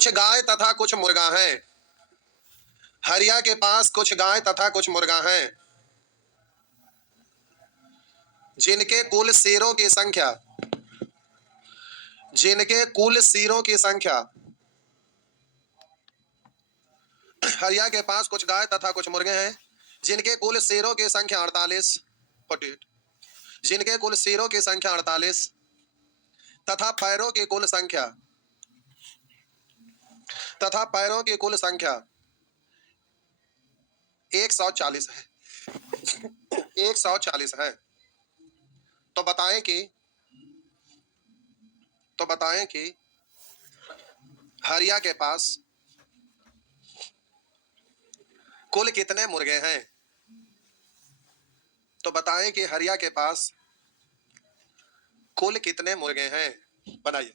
कुछ गाय तथा कुछ मुर्गा हैं। हरिया के पास कुछ गाय तथा कुछ मुर्गा हैं, जिनके कुल शेरों की संख्या हरिया के पास कुछ गाय तथा कुछ मुर्गे हैं, जिनके कुल शेरों की संख्या 48 जिनके कुल शेरों की संख्या 48 तथा पैरों की कुल संख्या 140 है। 140 है। तो बताएं कि हरिया के पास कुल कितने मुर्गे हैं। तो बताएं कि हरिया के पास कुल कितने मुर्गे हैं। बनाइए।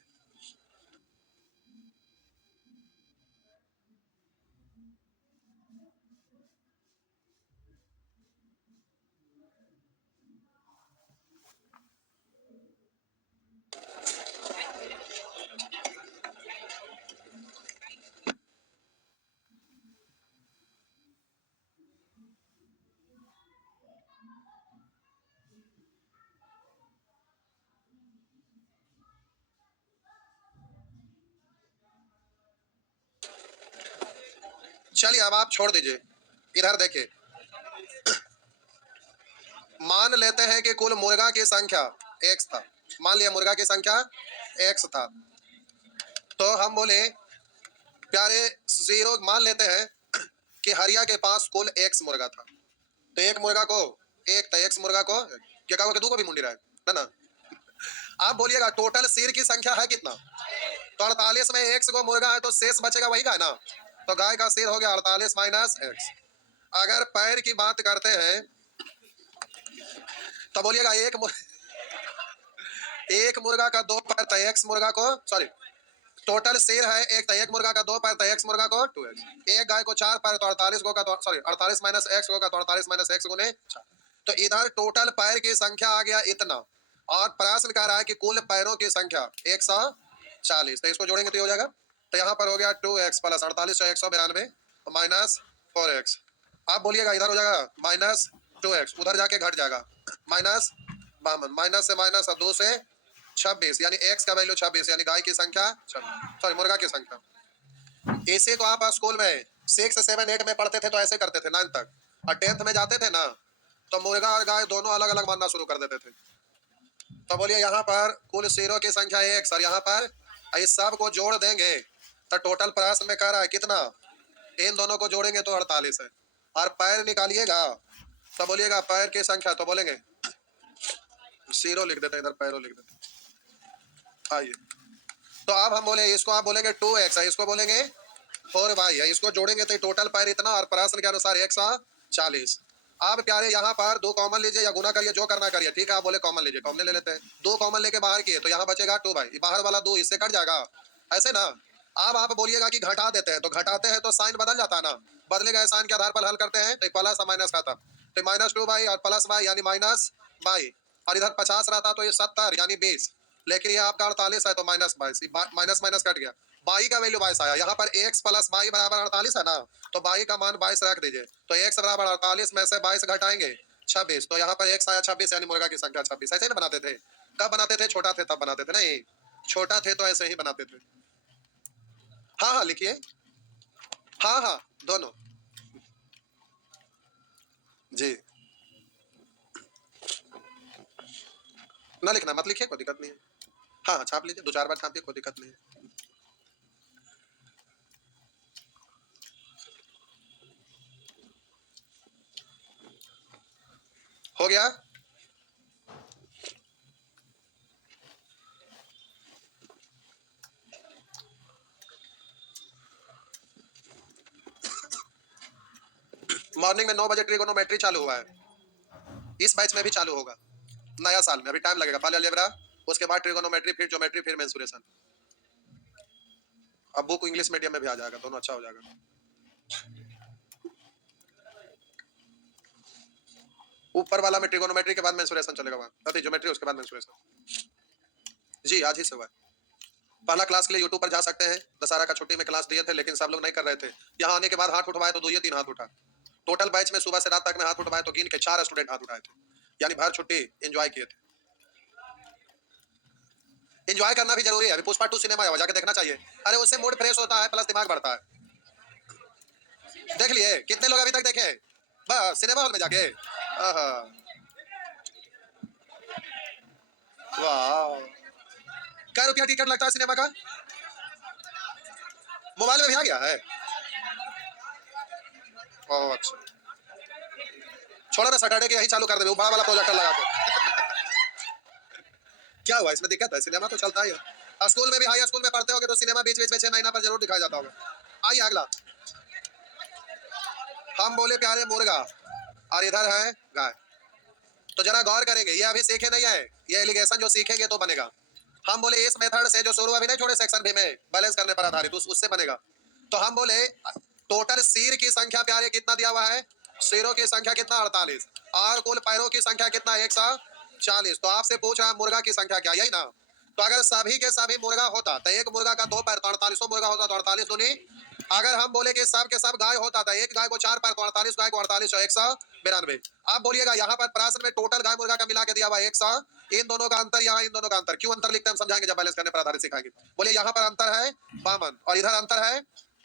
चलिए अब आप छोड़ दीजिए, इधर देखिए। मान लेते हैं कि कुल मुर्गा की संख्या x था। मान लिया मुर्गा की संख्या x था, तो हम बोले प्यारे जीरो मान लेते हैं कि हरिया के पास कुल x मुर्गा था। तो एक मुर्गा को एक था, x मुर्गा को क्या कहोगे, दो को भी मुंडी रहा है ना। आप बोलिएगा टोटल शेर की संख्या है कितना। तो 48 में x को मुर्गा है तो शेष बचेगा वही गाय ना। तो गाय का शेर हो गया 48 माइनस x। अगर पैर की बात करते हैं तो बोलिएगा एक मुर्गा का दो पैर था, x मुर्गा को सॉरी टोटल शेर है एक था, एक मुर्गा का दो पैर था, x मुर्गा को 2x। एक गाय को चार पैर तो 48 को का सॉरी 48 माइनस x को का तो 48 माइनस x गुने 4। तो इधर टोटल पैर की संख्या आ गया इतना, और प्रश्न कह रहा है कि कुल पैरों की संख्या 140। तो इसको जोड़ेंगे तो हो जाएगा। तो यहाँ पर हो गया 2x प्लस 48 192 माइनस 4x। आप बोलिएगा इधर हो जाएगा माइनस 2x, उधर जाके घट जाएगा माइनस 52, माइनस से माइनस 2 से 26, यानी x का वैल्यू 26, यानी गाय की संख्या सॉरी मुर्गा की संख्या। इसी को आप स्कूल में 6, 7, 8 में पढ़ते थे तो ऐसे करते थे 9 तक, और 10th में जाते थे ना तो मुर्गा और गाय दोनों अलग अलग मानना शुरू कर देते थे। तो बोलिए यहाँ पर कुल शेरों की संख्या 1 और यहाँ पर इस सब को जोड़ देंगे तो टोटल प्रश्न में कह रहा है कितना, इन दोनों को जोड़ेंगे तो 48 है। और पैर निकालिएगा तो बोलिएगा पैर की संख्या, तो बोलेंगे शेरों लिख देते, इधर पैरों लिख देते। आइए तो अब हम बोले इसको आप बोलेंगे 2x है, इसको बोलेंगे 4y है, इसको जोड़ेंगे तो टोटल पैर इतना, और प्रश्न के अनुसार 140। आप प्यारे यहाँ पर दो कॉमन लीजिए या गुना करिए, जो करना करिए, ठीक है। आप बोले कॉमन लीजिए, कॉमन ले लेते हैं। दो कॉमन लेके बाहर किए तो यहाँ बचेगा 2y, बाहर वाला 2 इससे कट जाएगा, ऐसे ना। अब आप बोलिएगा कि घटा देते हैं, तो घटाते हैं तो साइन बदल जाता है ना, बदलेगा साइन के आधार पर हल करते हैं तो प्लस माइनस खत्म, तो माइनस 2y और प्लस y यानी माइनस y, और इधर 50 रहता तो ये 70 यानी 20, लेकिन ये आपका 48 है तो माइनस 22, माइनस माइनस कट गया, बाई का वैल्यू 22 आया। यहाँ पर x प्लस बाई बराबर 48 है ना, तो बाई का मान 22 रख दीजिए, तो x बराबर 48 में से 22 घटाएंगे 26, तो यहाँ पर x आया 26, यानी मुर्गा की संख्या 26। ऐसे ही ना बनाते थे, कब बनाते थे, छोटा थे तब बनाते थे ना, ये छोटा थे तो ऐसे ही बनाते थे। हाँ हाँ लिखिए, हाँ हाँ दोनों जी। ना लिखना मत लिखिए, कोई दिक्कत नहीं है। हाँ हाँ छाप लीजिए, 2-4 बार छापिए, कोई दिक्कत नहीं है। हो गया। मॉर्निंग में 9 बजे ट्रिगोनोमेट्री चालू हुआ है, इस बैच में भी चालू होगा नया साल में, अभी टाइम लगेगा। पहले अलजेब्रा, उसके बाद ट्रिगोनोमेट्री, फिर ज्योमेट्री, फिर मेंसुरेशन। अब बुक इंग्लिश मीडियम में भी आ जाएगा, दोनों अच्छा हो जाएगा। ऊपर वाला में ट्रिगोनोमेट्री के बाद मेंसुरेशन चलेगा, वहाँ ज्योमेट्री उसके बाद मेंसुरेशन। जी आज ही से हुआ है। पहला क्लास के लिए यूट्यूब पर जा सकते हैं। दशहरा का छुट्टी में क्लास दिए थे, लेकिन सब लोग नहीं कर रहे थे। यहाँ आने के बाद हाथ उठवाए तो 2 या 3 हाथ उठा। टोटल बैच में सुबह से रात तक में हाथ उठवाए तो गिन के 4 स्टूडेंट हाथ उठाए थे, यानी भर छुट्टी एंजॉय किए थे। एंजॉय करना भी जरूरी है। अभी पुष्पा 2 सिनेमा है, जाके देखना चाहिए। अरे उससे मूड फ्रेश होता है, प्लस दिमाग बढ़ता है। देख लिए कितने लोग अभी तक देखे बस सिनेमा हॉल में जाके? आहा, वाह। क्या रुपया टिकट लगता है सिनेमा का? मोबाइल में भी आ गया है? ओह अच्छा, छोड़ा ना, सैटरडे के यही चालू कर दे, वो बड़ा वाला प्रोजेक्टर लगा के। क्या हुआ इसमें? दिक्कत है? सिनेमा तो चलता ही है। स्कूल में भी, हाई स्कूल में पढ़ते होगे तो सिनेमा बीच बीच में 6 महीना पर जरूर दिखाया जाता होगा। आइए अगला। हम बोले प्यारे मुर्गा और इधर है गाय। तो जरा गौर करेंगे, ये अभी सीखे नहीं है, ये एलिगेशन जो सीखेंगे तो बनेगा। हम बोले इस मेथड से, जो शुरू अभी नहीं छोड़े सेक्शन भी में बैलेंस करने पर आधारित, उससे बनेगा। तो हम बोले टोटल सिर की संख्या प्यारे कितना दिया हुआ है? सिरों की संख्या कितना? 48। और कुल पैरों की संख्या कितना? 140। तो आपसे पूछ रहा है मुर्गा की संख्या क्या, यही ना? तो अगर सभी के सभी मुर्गा होता तो एक मुर्गा का 2 पैर, तो 48 मुर्गा होता, तो 48 दूनी। अगर हम बोले कि सब के सब गाय होता था, एक गाय को 4 पैर, तो 48 गाय को 48 और 192। आप बोलिएगा यहाँ पर प्रश्न में टोटल गाय मुर्गा का मिला के दिया हुआ 100। इन दोनों का अंतर, यहाँ इन दोनों का अंतर, क्यों अंतर लिखते हैं हम समझाएंगे जब बैलेंस करने पर आधारित सिखाएंगे। बोलिए यहाँ पर अंतर है 52 और इधर अंतर है,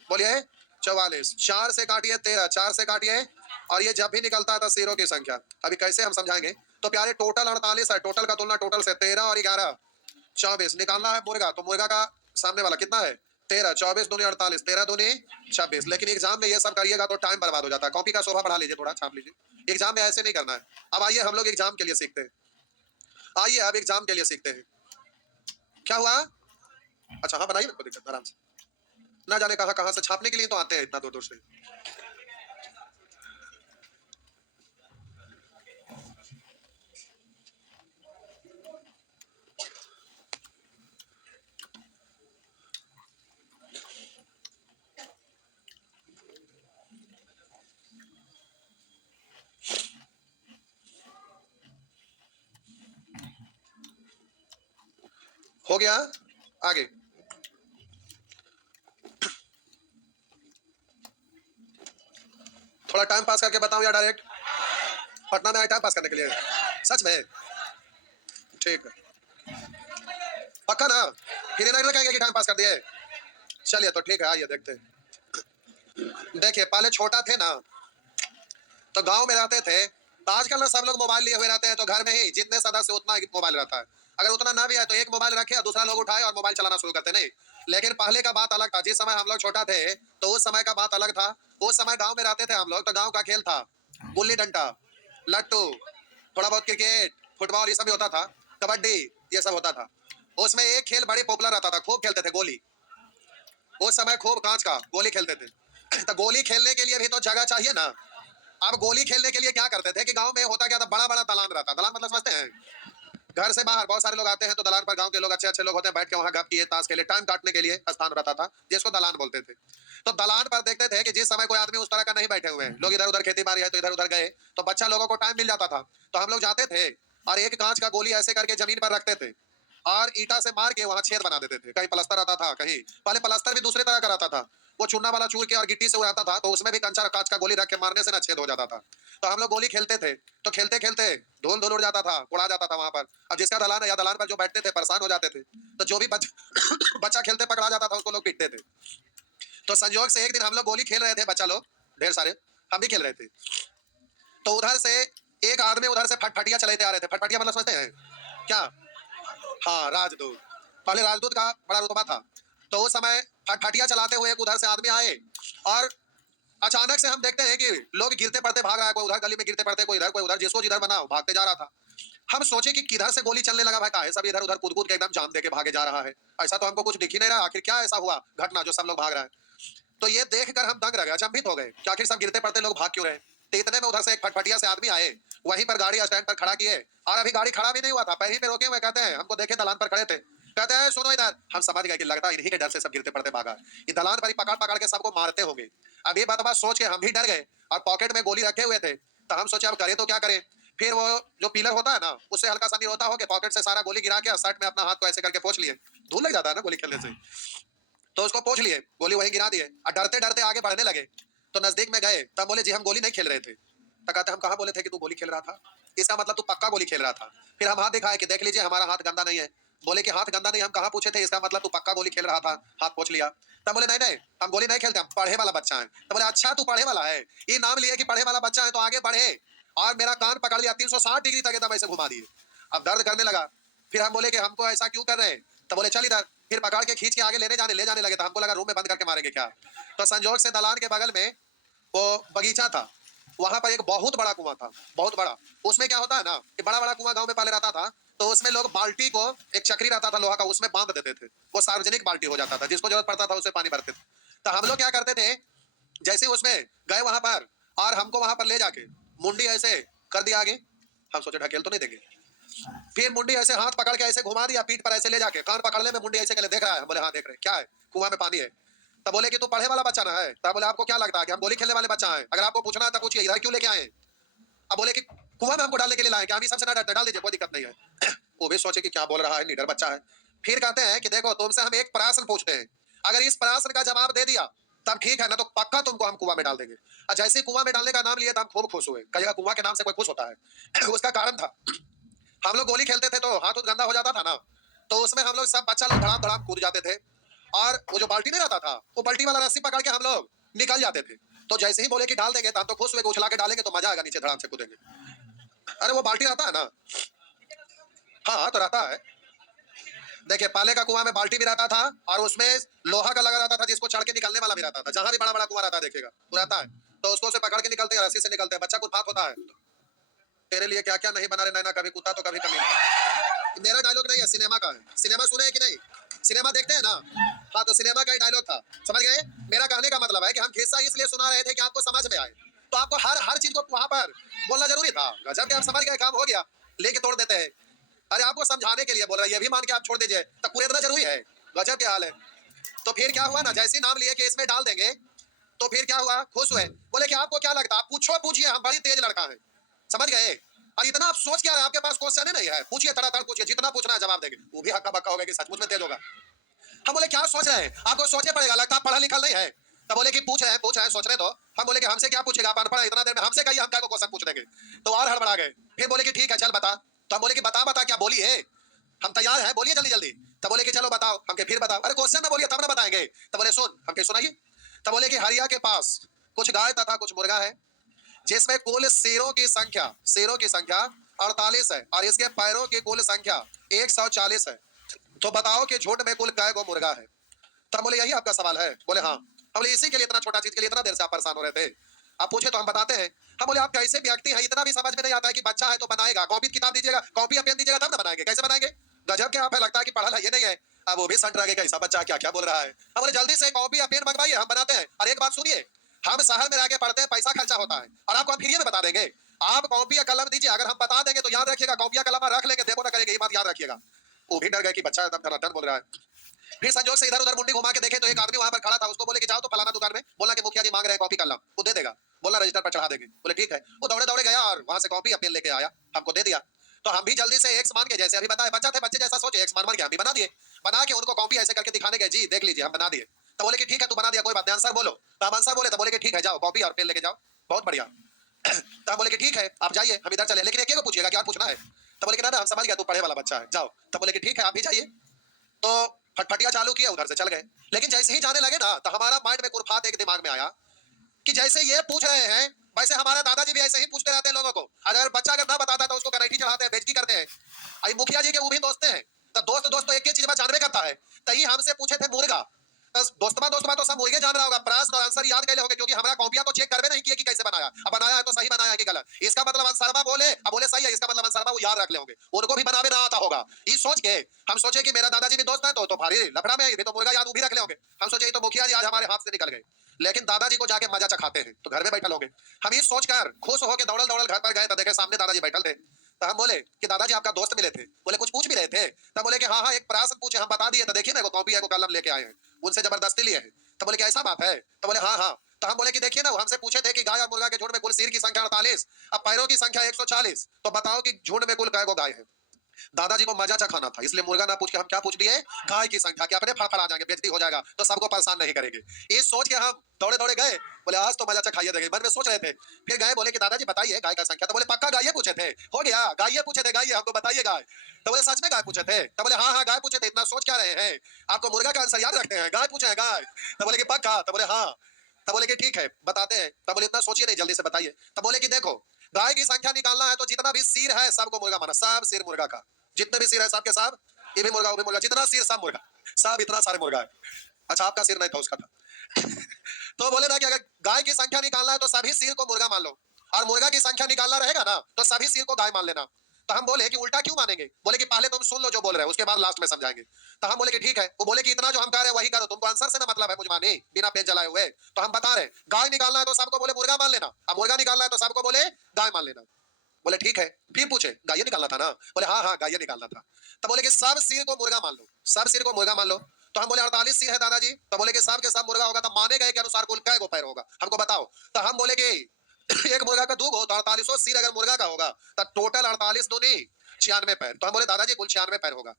बोलिए 44। 4 से काटिए 13, 4 से काटिए, और ये जब भी निकलता है तो सिरों की संख्या। अभी कैसे हम समझाएंगे। तो प्यारे टोटल 48 है, टोटल का तुलना टोटल से 13 और 11 24 निकालना है मुर्गा। तो मुर्गा का सामने वाला कितना है? 13। 24 दूनी 48, 13 दूनी 26। लेकिन एग्जाम में ये सब करिएगा तो टाइम बर्बाद हो जाता है। कॉपी का शोभा बढ़ा लीजिए, थोड़ा छाप लीजिए। एग्जाम में ऐसे नहीं करना है। अब आइए हम लोग एग्जाम के लिए सीखते हैं। आइए अब एग्जाम के लिए सीखते हैं। क्या हुआ? अच्छा हाँ, बनाइए ना, कोई दिक्कत, आराम से। ना जाने कहाँ कहाँ से छापने के लिए तो आते हैं इतना दूर दूर से। हो गया आगे। थोड़ा टाइम पास करके बताऊं या डायरेक्ट? पटना में आए टाइम पास करने के लिए? सच में? ठीक है, पक्का ना? फिर ये नहीं कहेंगे कि टाइम पास कर दिए। चलिए तो ठीक है, आइए देखते हैं। देखिए पहले छोटा थे ना, तो गांव में रहते थे। तो आजकल ना सब लोग मोबाइल लिए हुए रहते हैं, तो घर में ही जितने सदस्य उतना ही मोबाइल रहता है। अगर उतना ना भी है तो एक मोबाइल रखे और दूसरा लोग उठाए और मोबाइल चलाना शुरू करते। नहीं, लेकिन पहले का बात अलग था। जिस समय हम लोग छोटा थे तो उस समय का बात अलग था। उस समय गांव में रहते थे हम लोग, तो गांव का खेल था गुल्ली डंडा, लट्टू, थोड़ा बहुत क्रिकेट, फुटबॉल, ये सब भी होता था, कबड्डी, ये सब होता था। उसमें एक खेल बड़ी पॉपुलर रहता था, खूब खेलते थे, गोली। उस समय खूब कांच का गोली खेलते थे। तो गोली खेलने के लिए भी तो जगह चाहिए ना। अब गोली खेलने के लिए क्या करते थे कि गांव में होता क्या था, बड़ा बड़ा दलान रहता। दलान मतलब समझते हैं? घर से बाहर बहुत सारे लोग आते हैं, तो दलान पर गांव के लोग, अच्छे अच्छे लोग होते हैं, बैठ के वहां गप किए, ताश खेले, टाइम काटने के लिए स्थान रहता था, जिसको दलान बोलते थे। तो दलान पर देखते थे कि जिस समय कोई आदमी उस तरह का नहीं बैठे हुए हैं, लोग इधर उधर खेती बाड़ी है तो इधर उधर गए, तो बच्चा लोगों को टाइम मिल जाता था। तो हम लोग जाते थे और एक कांच का गोली ऐसे करके जमीन पर रखते थे और ईटा से मार के वहां छेद बना देते थे। कहीं प्लास्टर आता था, कहीं पहले प्लास्टर भी दूसरे तरह का रहता था, वो चूना वाला चूर के और गिट्टी से उड़ाता था, तो उसमें भी कंचा कांच का गोली रख के मारने से ना छेद हो जाता था। तो हम लोग गोली खेलते थे, तो खेलते खेलते धूल धूल उड़ जाता था, उड़ा जाता था वहां पर। अब जिसका दलान है या दलान पर जो बैठते थे परेशान हो जाते थे, तो जो भी बच्चा खेलते पकड़ा जाता था उसको लोग पीटते थे। तो संयोग से एक दिन हम लोग गोली खेल रहे थे, बच्चा लोग ढेर सारे, हम भी खेल रहे थे। तो उधर से एक आदमी उधर से फटफटिया चलाते आ रहे थे। फटफटिया मतलब समझते हैं क्या? हाँ, राजदूत। पहले राजदूत का बड़ा रुतबा था। तो उस समय फटफटिया चलाते हुए एक उधर से आदमी आए और अचानक से हम देखते हैं कि लोग गिरते पड़ते भाग रहा है, कोई उधर गली में गिरते पड़ते, कोई इधर कोई उधर, जिसको जिधर बना भागते जा रहा था। हम सोचे कि किधर से गोली चलने लगा, भाई काहे सब इधर उधर कूद कूद के एकदम जान दे के भागे जा रहा है। ऐसा तो हमको कुछ दिख ही नहीं रहा, आखिर क्या ऐसा हुआ घटना जो सब लोग भाग रहा है। तो ये देखकर हम दंग रह गए, अचंभित हो गए कि आखिर सब गिरते पड़ते लोग भाग क्यों रहे। तो इतने में उधर से एक फटफटिया से आदमी आए, वहीं पर गाड़ी स्टैंड पर खड़ा किए, और अभी गाड़ी खड़ा भी नहीं हुआ था, पैर ही पे रोके हुए, कहते हैं हमको देखे दलान पर खड़े थे, कहते हैं सुनो इधर। हम समझ गए कि लगता है इन्हीं के डर से सब गिरते पड़ते भागा। ये दलान पर ही पकड़ पकड़ के सबको मारते होंगे। अब ये बात सोच के हम भी डर गए और पॉकेट में गोली रखे हुए थे। तो हम सोचे अब करें तो क्या करें। फिर वो जो पिलर होता है ना, उससे हल्का सा नहीं होता हो कि पॉकेट से सारा गोली गिरा के शर्ट में अपना हाथ को ऐसे करके पोंछ लिए, धूल लग जाता है ना गोली खेलने से। तो उसको पूछ लिए, गोली वहीं गिरा दिए और डरते डरते आगे बढ़ने लगे। तो नजदीक में गए, तब बोले जी हम गोली नहीं खेल रहे थे। तो कहते हम कहाँ बोले थे कि तू गोली खेल रहा था? इसका मतलब तू पक्का गोली खेल रहा था। फिर हम हाथ दिखाए कि देख लीजिए हमारा हाथ गंदा नहीं है। बोले कि हाथ गंदा नहीं, हम कहाँ पूछे थे, इसका मतलब तू पक्का गोली खेल रहा था, हाथ पोंछ लिया। तब बोले नहीं नहीं हम गोली नहीं खेलते, हम पढ़े वाला बच्चा है। तो बोले अच्छा तू पढ़े वाला है, ये नाम लिए कि पढ़े वाला बच्चा है तो आगे बढ़े। और मेरा कान पकड़ लिया, 360 डिग्री तक एकदम ऐसे घुमा दिए। अब दर्द करने लगा। फिर हम बोले कि हमको ऐसा क्यों कर रहे हैं? तो बोले चल इधर। फिर पकड़ के खींच के आगे ले जाने लगे। तो हमको लगा रूम में बंद करके मारेंगे क्या। तो संजोग से दलान के बगल में वो बगीचा था, वहां पर एक बहुत बड़ा कुआं था, बहुत बड़ा। उसमें क्या होता है ना कि बड़ा बड़ा कुआं गांव में पहले रहता था, तो उसमें लोग बाल्टी को, एक चक्री रहता था लोहा का, उसमें बांध देते थे। वो सार्वजनिक बाल्टी हो जाता था, जिसको जरूरत पड़ता था उसे पानी भरते थे। तो हम लोग क्या करते थे, जैसे उसमें गए वहां पर और हमको वहां पर ले जाके मुंडी ऐसे कर दिया आगे। हम सोचे ढकेल तो नहीं देंगे। फिर मुंडी ऐसे हाथ पकड़ के ऐसे घुमा दिया, पीठ पर ऐसे ले जाके कान पकड़ने में मुंडी ऐसे के देख रहा है। बोले हाँ देख रहे, क्या है? कुआं में पानी है। तब बोले कि तू पढ़े वाला बच्चा ना है? तब बोले आपको क्या लगता है कि हम गोली खेलने वाले बच्चा है? अगर आपको पूछना है तब पूछिए, इधर क्यों लेके आए? अब बोले कि कुआं में हमको डालने के लिए लाए, कि हम ही सबसे ना डरते, डाल दीजिए कोई दिक्कत नहीं है। वो भी सोचे कि क्या बोल रहा है, निडर बच्चा है। फिर कहते हैं कि देखो तुमसे हम एक प्रश्न पूछते हैं, अगर इस प्रश्न का जवाब दे दिया तब ठीक है, ना तो पक्का तुमको हम कुआं में डाल देंगे। और जैसे कुआं में डालने का नाम लिया तो हम खूब खुश हुए। कहिएगा कुआं के नाम से कोई खुश होता है? उसका कारण था, हम लोग गोली खेलते थे तो हाथ उत गंदा हो जाता था ना, तो उसमें हम लोग सब बच्चा लोग धड़ाम धड़ाम कूद जाते थे। और वो जो बाल्टी नहीं रहता था, वो बाल्टी वाला रस्सी पकड़ के हम लोग निकल जाते थे। तो जैसे ही बोले कि डाल देंगे तो हम तो खुश हुए, उछला के डालेंगे तो मजा आएगा, नीचे धड़ाम से कूदेंगे। अरे वो बाल्टी रहता है ना, हाँ तो रहता है। देखिए पहले का कुआं में बाल्टी भी रहता था और उसमें लोहा का लगा रहता था, जिसको चढ़ के निकलने वाला भी रहता था। जहां भी बड़ा बड़ा कुआं रहता है देखिएगा वो रहता है, तो उसको से पकड़ के निकलते हैं, रस्सी से निकलते हैं। बच्चा कुछ फात होता है, तेरे लिए क्या क्या नहीं बना रहे नैना, कभी कुत्ता तो कभी कमी। मेरा डायलॉग नहीं है, सिनेमा का है। सिनेमा सुने हैं कि नहीं? सिनेमा देखते हैं ना? हाँ तो सिनेमा का ही डायलॉग था, समझ गए? मेरा कहने का मतलब है कि हम खिस्सा इसलिए सुना रहे थे कि आपको समझ में आए। तो आपको हर हर चीज को वहां पर बोलना जरूरी था? गजब के, आप समझ गए, काम हो गया, लेके तोड़ देते हैं। अरे आपको समझाने के लिए बोल रहा है, ये भी मान के आप छोड़ दीजिए, तब पूरे इतना जरूरी है? गजब के हाल है। तो फिर क्या हुआ ना, जैसे नाम लिए कि इसमें डाल देंगे, तो फिर क्या हुआ, खुश हुए। बोले कि आपको क्या लगता है? आप पूछो, पूछिए, हम बड़ी तेज लड़का है, समझ गए? और इतना आप सोच क्या रहे, आपके पास क्वेश्चन ही नहीं है, पूछिए, तड़ातड़ पूछिए, जितना पूछना है जवाब देंगे। वो भी हक्का बक्का हो गया कि सचमुच में तेज होगा। हम बोले क्या सोच रहे हैं? आपको सोचे पड़ेगा, लगता है पढ़ा लिखा नहीं है। तब बोले कि पूछ रहे हैं, सोच रहे। तो हम बोले कि हमसे क्या पूछेगा, आप अनपढ़, इतना देर में हमसे कहिए, हम क्या क्वेश्चन पूछ देंगे। तो और हड़बड़ा गए। फिर बोले कि ठीक है चल बता। तो हम बोले कि बता बता क्या, बोलिए, हम तैयार हैं, बोलिए जल्दी जल्दी। तब बोले कि चलो बताओ। हमके फिर बताओ, अरे क्वेश्चन ना बोलिए तब ना बताएंगे। तब बोले सुन, हमके सुनाइए। तब बोले कि हरिया के पास कुछ गाय तथा कुछ मुर्गा है, जिसमें कुल शेरों की संख्या 48 है और इसके पैरों की कुल संख्या 140 है। तो बताओ कि झुंड में कुल कै गो मुर्गा है? तब बोले यही आपका सवाल है? बोले हाँ। हम बोले इसी के लिए, इतना छोटा चीज के लिए इतना देर से आप परेशान हो रहे थे? आप पूछे तो हम बताते हैं। हम बोले आप कैसे व्यक्ति हैं, इतना भी समझ में नहीं आता है कि बच्चा है तो बनाएगा, कॉपी किताब दीजिएगा, कॉपी या पेन दीजिएगा तब ना बनाएंगे, कैसे बनाएंगे? गजब के आप है, लगता है कि पढ़ा है ये नहीं है। अब वो भी संट रह गए, कैसा बच्चा क्या क्या बोल रहा है। हम बोले जल्दी से कॉपी या पेन मंगवाइए, हम बनाते हैं। और एक बात सुनिए, हम शहर में रह के पढ़ते हैं, पैसा खर्चा होता है, और आपको हम फ्री में बता देंगे। आप कॉपी या कलम दीजिए, अगर हम बता देंगे तो याद रखिएगा, कॉपी या कलम रख लेंगे, देबो ना करेंगे, ये बात याद रखिएगा। वो भी डर गए कि बच्चा एकदम धनाधन बोल रहा है। फिर संजोग से इधर उधर मुंडी घुमा के देखे तो एक आदमी वहां पर खड़ा था। उसको बोले कि जाओ तो फलाना दुकान में, बोला कि मुखिया जी मांग रहे हैं कॉपी कलम, वो दे देगा, बोला रजिस्टर पर चढ़ा देंगे। बोले ठीक है। वो दौड़े दौड़े गया और वहां से कॉपी पेन लेके आया, हमको दे दिया। तो हम भी जल्दी से एक्स मान के, जैसे अभी बताया, बच्चा थे, बच्चे जैसा सोचे, एक्स मान के हम भी बना दिए। बना के उनको कॉपी ऐसे करके दिखाने गए, जी देख लीजिए हम बना दिए। तो बोले कि ठीक है तू बना दिया, कोई बात नहीं, आंसर बोलो। तो हम आंसर बोले, तो बोले कि ठीक है जाओ कॉपी और पेन लेके जाओ, बहुत बढ़िया। तो हम बोले कि ठीक है आप जाइए, हम इधर चले, लेकिन एक को पूछिएगा क्या पूछना है। तो बोले कि ना हम समझ गया तू पढ़े वाला बच्चा है, जाओ। तो बोले कि ठीक है आप भी जाइए। तो फटफटिया चालू किया, उधर से चल गए। लेकिन जैसे ही जाने लगे ना, तो हमारा माइंड में कुरफात एक दिमाग में आया कि जैसे ये पूछ रहे हैं, वैसे हमारे दादाजी भी ऐसे ही पूछते रहते हैं लोगों को। अगर बच्चा अगर ना बताता तो उसको कनैठी चढ़ाते हैं, बेइज्जती करते हैं। अभी मुखिया जी के वो भी दोस्त हैं, तो दोस्त तो एक ही चीज में जानवे करता है। तही हमसे पूछे थे मुर्गा, बस दोस्तमा तो सब मुर्गे जान रहा होगा, प्रश्न और आंसर याद कैले होंगे, क्योंकि हमारा कॉपियां तो चेक करवे नहीं किए कि कैसे बनाया। अब बनाया है तो सही बनाया है कि गलत, इसका मतलब आंसरवा बोले, अब बोले सही है, इसका मतलब आंसरवा वो याद रख ले होंगे, उनको भी बनावे ना आता होगा। ये सोच के हम सोचे कि मेरा दादाजी भी दोस्त है, तो भारी लफड़ा में भी तो मुर्गा याद वो भी रख ले होंगे। हम सोचे ये तो मुखिया जी आज हमारे हाथ से निकल गए, लेकिन दादाजी को जाके मजा चखाते हैं तो घर में बैठल होंगे। हम ये सोचकर खुश होकर दौड़ल दौड़ल घर पर गए, तो देखे सामने दादाजी बैठल थे। तो हम बोले कि दादाजी आपका दोस्त मिले थे? बोले कुछ पूछ भी रहे थे? तब बोले कि हाँ हाँ एक प्रश्न पूछे, हम बता दिए। तो देखिए ना, कॉपी है, कलम लेके आए हैं, उनसे जबरदस्ती लिए हैं। तो बोले कि ऐसा बात है? तो बोले हाँ हाँ। तो हम बोले कि देखिए ना, हमसे पूछे थे कि गाय और मुर्गा के झुंड में कुल सिर की संख्या 48, अब पैरों की संख्या 140, तो बताओ कि झुंड में कुल कै गो गाय है? दादाजी को मजा चखाना था, इसलिए मुर्गा ना पूछ के हम क्या पूछ लिए, गाय की संख्या, कि अपने फड़फड़ा जाएंगे, बेइज्जती हो जाएगा, तो सबको परेशान नहीं करेंगे। ये सोच के हम दौड़े दौड़े गए, बोले आज तो मजा चखाइए देंगे, मन में सोच रहे थे। फिर गए, बोले कि दादाजी बताइए गाय का संख्या, तो बोले पक्का गाय पूछे थे, हो गया गाय पूछे थे, गाय हमको बताइए गाय। तो बोले सच में गाय पूछे थे, तो बोले हाँ हाँ गाय पूछे थे, इतना सोच क्या रहे हैं, आपको मुर्गा का आंसर याद रखते हैं, गाय पूछे हैं गाय। तो बोले कि पक्का, तो बोले हाँ, तो बोले कि ठीक है बताते हैं, तो बोले इतना सोचिए नहीं, जल्दी से बताइए। तो बोले कि देखो गाय की संख्या निकालना है तो जितना भी सिर है सबको मुर्गा माना, सब सिर मुर्गा का, जितने भी सिर है सबके सब, ये भी मुर्गा वो भी मुर्गा, जितना सिर सब मुर्गा, सब इतना सारे मुर्गा है। अच्छा आपका सिर नहीं था, उसका था। तो बोले ना कि अगर गाय की संख्या निकालना है तो सभी सिर को मुर्गा मान लो, और मुर्गा की संख्या निकालना रहेगा ना तो सभी सिर को गाय मान लेना। तो हम बोले कि उल्टा क्यों मानेंगे, बोले कि पहले तुम सुन लो जो बोल रहे हो, उसके बाद लास्ट में समझाएंगे। तो हम बोले कि ठीक है, वो बोले कि इतना जो हम कह रहे हैं वही करो, तुमको आंसर से ना मतलब है मुझमानी बिना पेज जलाए हुए। तो हम बता रहे गाय निकालना है तो सबको बोले मुर्गा मान लेना, अब मुर्गा निकालना है तो सबको बोले गाय मान लेना। बोले ठीक है, फिर पूछे गाय निकालना था ना, बोले हाँ हाँ गाय निकालना था। तो बोले कि सब सिर को मुर्गा मान लो, सब सिर को मुर्गा मान लो। तो हम बोले 48 सिर है दादाजी, तो बोले कि सब के सब मुर्गा होगा, तो माने गए के अनुसार कुल कै गो पैर होगा हमको बताओ। तो हम बोले कि एक मुर्गा का 2 गो, तो 48 सिर अगर मुर्गा का होगा तो टोटल 48 दूनी 96 पैर। तो हम बोले दादाजी कुल 96 पैर होगा।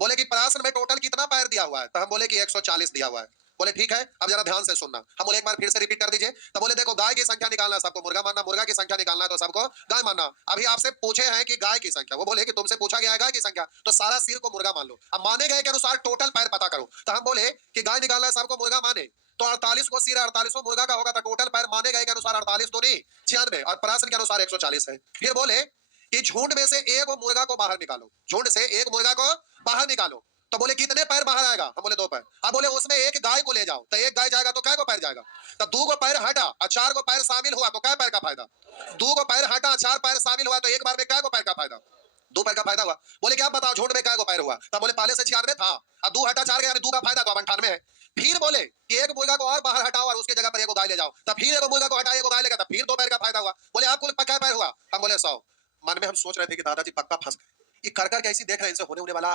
बोले कि प्रश्न में टोटल कितना पैर दिया हुआ है, तो हम बोले कि 140 दिया हुआ है। बोले ठीक है, अब जरा ध्यान से सुनना, हम बोले एक बार फिर से रिपीट कर दीजिए। तो बोले देखो गाय की संख्या निकालना है सबको मुर्गा मानना, मुर्गा की संख्या निकालना है तो सबको गाय मानना। अभी आपसे पूछे हैं कि गाय की संख्या, वो बोले कि तुमसे पूछा गया है गाय की संख्या, तो सारा सिर को मुर्गा मान लो, अब माने गए के अनुसार टोटल पैर पता करो। तो हम बोले कि गाय निकालना है सबको मुर्गा माने, तो 48 को सिर 48 मुर्गा का होगा, तो टोटल पैर माने गए के अनुसार 48 दूनी 96 और प्रश्न के अनुसार 140 है। फिर बोले कि झुंड में से एक मुर्गा को बाहर निकालो, झुंड से एक मुर्गा को बाहर निकालो। तो बोले कितने पैर बाहर आएगा, हम बोले 2 पैर। अब बोले उसमें एक गाय को ले जाओ, तो एक गाय जाएगा तो कै को पैर जाएगा, तो 2 को पैर हटा और 4 को पैर शामिल हुआ तो कै पैर का फायदा, 2 को पैर हटा 4 पैर शामिल हुआ तो एक बार में कै को पैर का फायदा, 2 पैर का फायदा हुआ। बोले क्या बताओ झुंड में कै को पैर हुआ, तब बोले पहले से 96 था, अब 2 हटा 4 गया, 2 का फायदा तो 98 है। फिर बोले कि एक मुर्गा को और बाहर हटाओ और उसके जगह पर एक गाय ले जाओ, तब फिर एक मुर्गा को हटा एक गाय लेगा, तब फिर 2 पैर का फायदा हुआ। बोले आप कुल कै पैर हुआ, हम बोले 100। मन में हम सोच रहे थे कि दादाजी पक्का फंस गए, ये कर कर कैसी देख रहे हैं, इनसे होने वाला।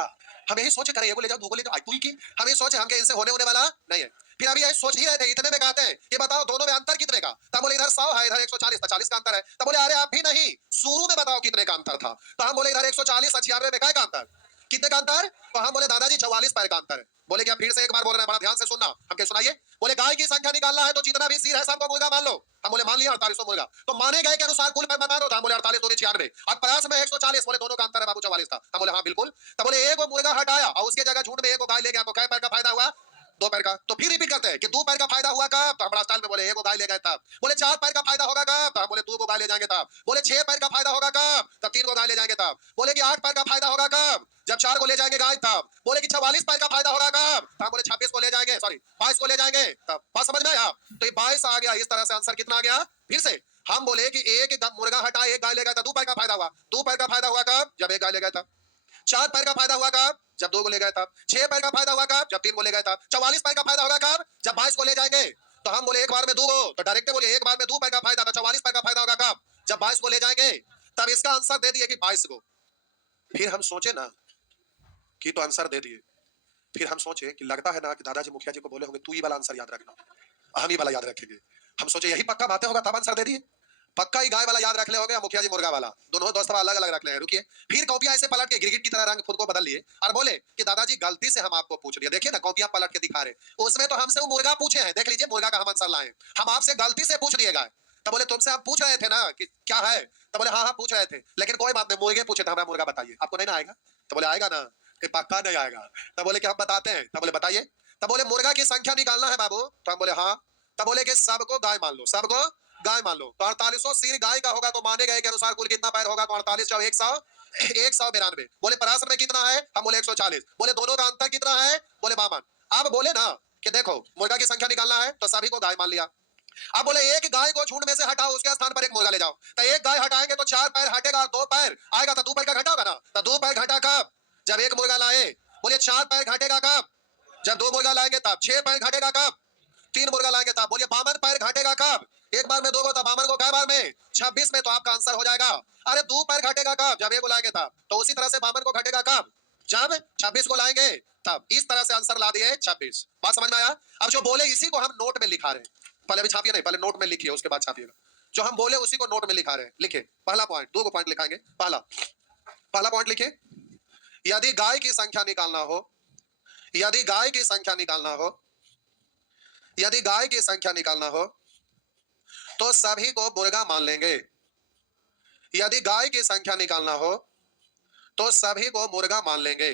हम यही सोचे करें, ये बोले जाओ दो बोले जाओ आई की, हम ये सोचे हमके इनसे होने वाला नहीं है। फिर अभी यही सोच ही रहे थे, इतने में कहते हैं कि बताओ दोनों में अंतर कितने का, तब बोले इधर 100 है इधर 140, तो 40 का अंतर है। तब बोले अरे आप भी नहीं, शुरू में बताओ कितने का अंतर था, तो हम बोले इधर 140 96 में क्या का अंतर, कितने का अंतर, तो हम बोले दादाजी 44 पैर का अंतर है। बोले क्या फिर से एक बार बोल रहे हैं, बड़ा ध्यान से सुनना, हमके सुनाइए। बोले गाय की संख्या निकालना है तो जितना भी सिर है सबको मुर्गा मान लो, हम बोले मान लिया 48 मुर्गा, तो माने गए के अनुसार कुल पैर बता दो, हम बोले 48 दूनी 96 और प्रयास में 140, बोले दोनों का अंतर है बाबू 44 था, हम बोले हाँ बिल्कुल। तब बोले एक मुर्गा हटाया और उसके जगह झुंड में एक गाय ले गया तो कै पैर का फायदा हुआ, 2 पैर का। तो फिर रिपीट करते हैं कि 2 पैर का फायदा हुआ कब, तो हमारा स्टाइल में बोले एक गाय ले गए तब। बोले 4 पैर का फायदा होगा कब, तो हम बोले 2 को गाय ले जाएंगे तब। बोले 6 पैर का फायदा होगा कब, तब 3 को गाय ले जाएंगे तब। बोले कि 8 पैर का फायदा होगा कब, जब 4 को ले जाएंगे गाय तब। बोले कि 44 पैर का फायदा होगा कब, तो हम बोले 26 को ले जाएंगे, सॉरी 22 को ले जाएंगे तब। बात समझ में आया, तो ये 22 आ गया, इस तरह से आंसर कितना आ गया। फिर से हम बोले कि एक मुर्गा हटा एक गाय ले गया था, 2 पैर का फायदा हुआ, 2 पैर का फायदा हुआ कब, जब एक गाय ले गया था। 4 पैर का फायदा हुआ कब, जब 2 को ले गए तब। 6 पैर का फायदा हुआ कब, जब 3 को ले गए तब। 44 पैर का फायदा होगा कब, जब 22 को ले जाएंगे। तो हम बोले एक बार में 2 को, तो डायरेक्ट बोले एक बार में 2 पैर का फायदा, तो 44 पैर का फायदा होगा कब, जब 22 को ले जाएंगे। तब इसका आंसर दे दिए कि 22 को। फिर हम सोचे ना कि तो आंसर दे दिए, फिर हम सोचे कि लगता है ना कि दादाजी मुखिया जी को बोले होंगे तू ही वाला आंसर याद रखना, हम ही वाला याद रखेंगे। हम सोचे यही पक्का बातें होगा तब आंसर दे दिए, पक्का ही गाय वाला याद रख ले होगे, मुखिया जी मुर्गा वाला, दोनों दोस्त अलग अलग रख ले। रुकिए, फिर कॉपियां ऐसे पलट के गिरगिट की तरह रंग खुद को बदल लिए और बोले कि दादाजी गलती से हम आपको पूछ लिया, देखिए ना कॉपियां पलट के दिखा रहे, उसमें तो हमसे वो मुर्गा पूछे हैं, देख लीजिए मुर्गा का हम आंसर लाए, हम आपसे गलती से पूछ लिए गाय। तब बोले तुमसे हम पूछ रहे थे ना कि क्या है, तब बोले हाँ हाँ पूछ रहे थे, लेकिन कोई बात नहीं, मुर्गे पूछे थे, हमें मुर्गा बताइए, आपको नहीं ना आएगा, तो बोले आएगा ना, कि पक्का नहीं आएगा। तब बोले कि हम बताते हैं, तब बोले बताइए। तब बोले मुर्गा की संख्या निकालना है बाबू, तो हम बोले हाँ। तब बोले कि सबको गाय मान लो, सबको गाय मान लो, तो 48 सिर गाय का होगा, तो माने गए के अनुसार कुल कितना पैर होगा, तो 48 चौ 192। बोले परास में कितना है, हम बोले 140। बोले दोनों का अंतर कितना है, बोले 52। अब बोले ना कि देखो मुर्गा की संख्या निकालना है तो सभी को गाय मान लिया। अब बोले एक गाय को झुंड में से हटाओ, उसके स्थान पर एक मुर्गा ले जाओ, तो एक गाय हटाएंगे तो 4 पैर हटेगा, 2 पैर आएगा, तो 2 पैर का घटा होगा ना, तो 2 पैर घटा कब, जब एक मुर्गा लाए। बोले 4 पैर घटेगा कब, जब 2 मुर्गा लाएंगे तब। 6 पैर घटेगा कब, 3 मुर्गा लाएंगे तब। बोलिए 52 पैर घटेगा कब, एक बार में 2 को, तब 52 को कै बार में, 26 में, तो आपका आंसर हो जाएगा। अरे 2 पैर घटेगा कब, जब एक को लाएंगे तब, तो उसी तरह से 52 को घटेगा कब, जब 26 को लाएंगे तब। इस तरह से आंसर ला दिए 26। बात समझ में आया। अब जो बोले इसी को हम नोट में लिखा रहे, पहले भी छापिए नहीं, पहले नोट में लिखिए उसके बाद छापिएगा। जो हम बोले उसी को नोट में लिखा रहे, लिखे पहला पॉइंट, 2 को पॉइंट लिखाएंगे। पहला पॉइंट लिखिए, यदि गाय की संख्या निकालना हो, यदि गाय की संख्या निकालना हो, यदि गाय की संख्या निकालना हो तो सभी को मुर्गा मान लेंगे। यदि गाय की संख्या निकालना हो तो सभी को मुर्गा मान लेंगे।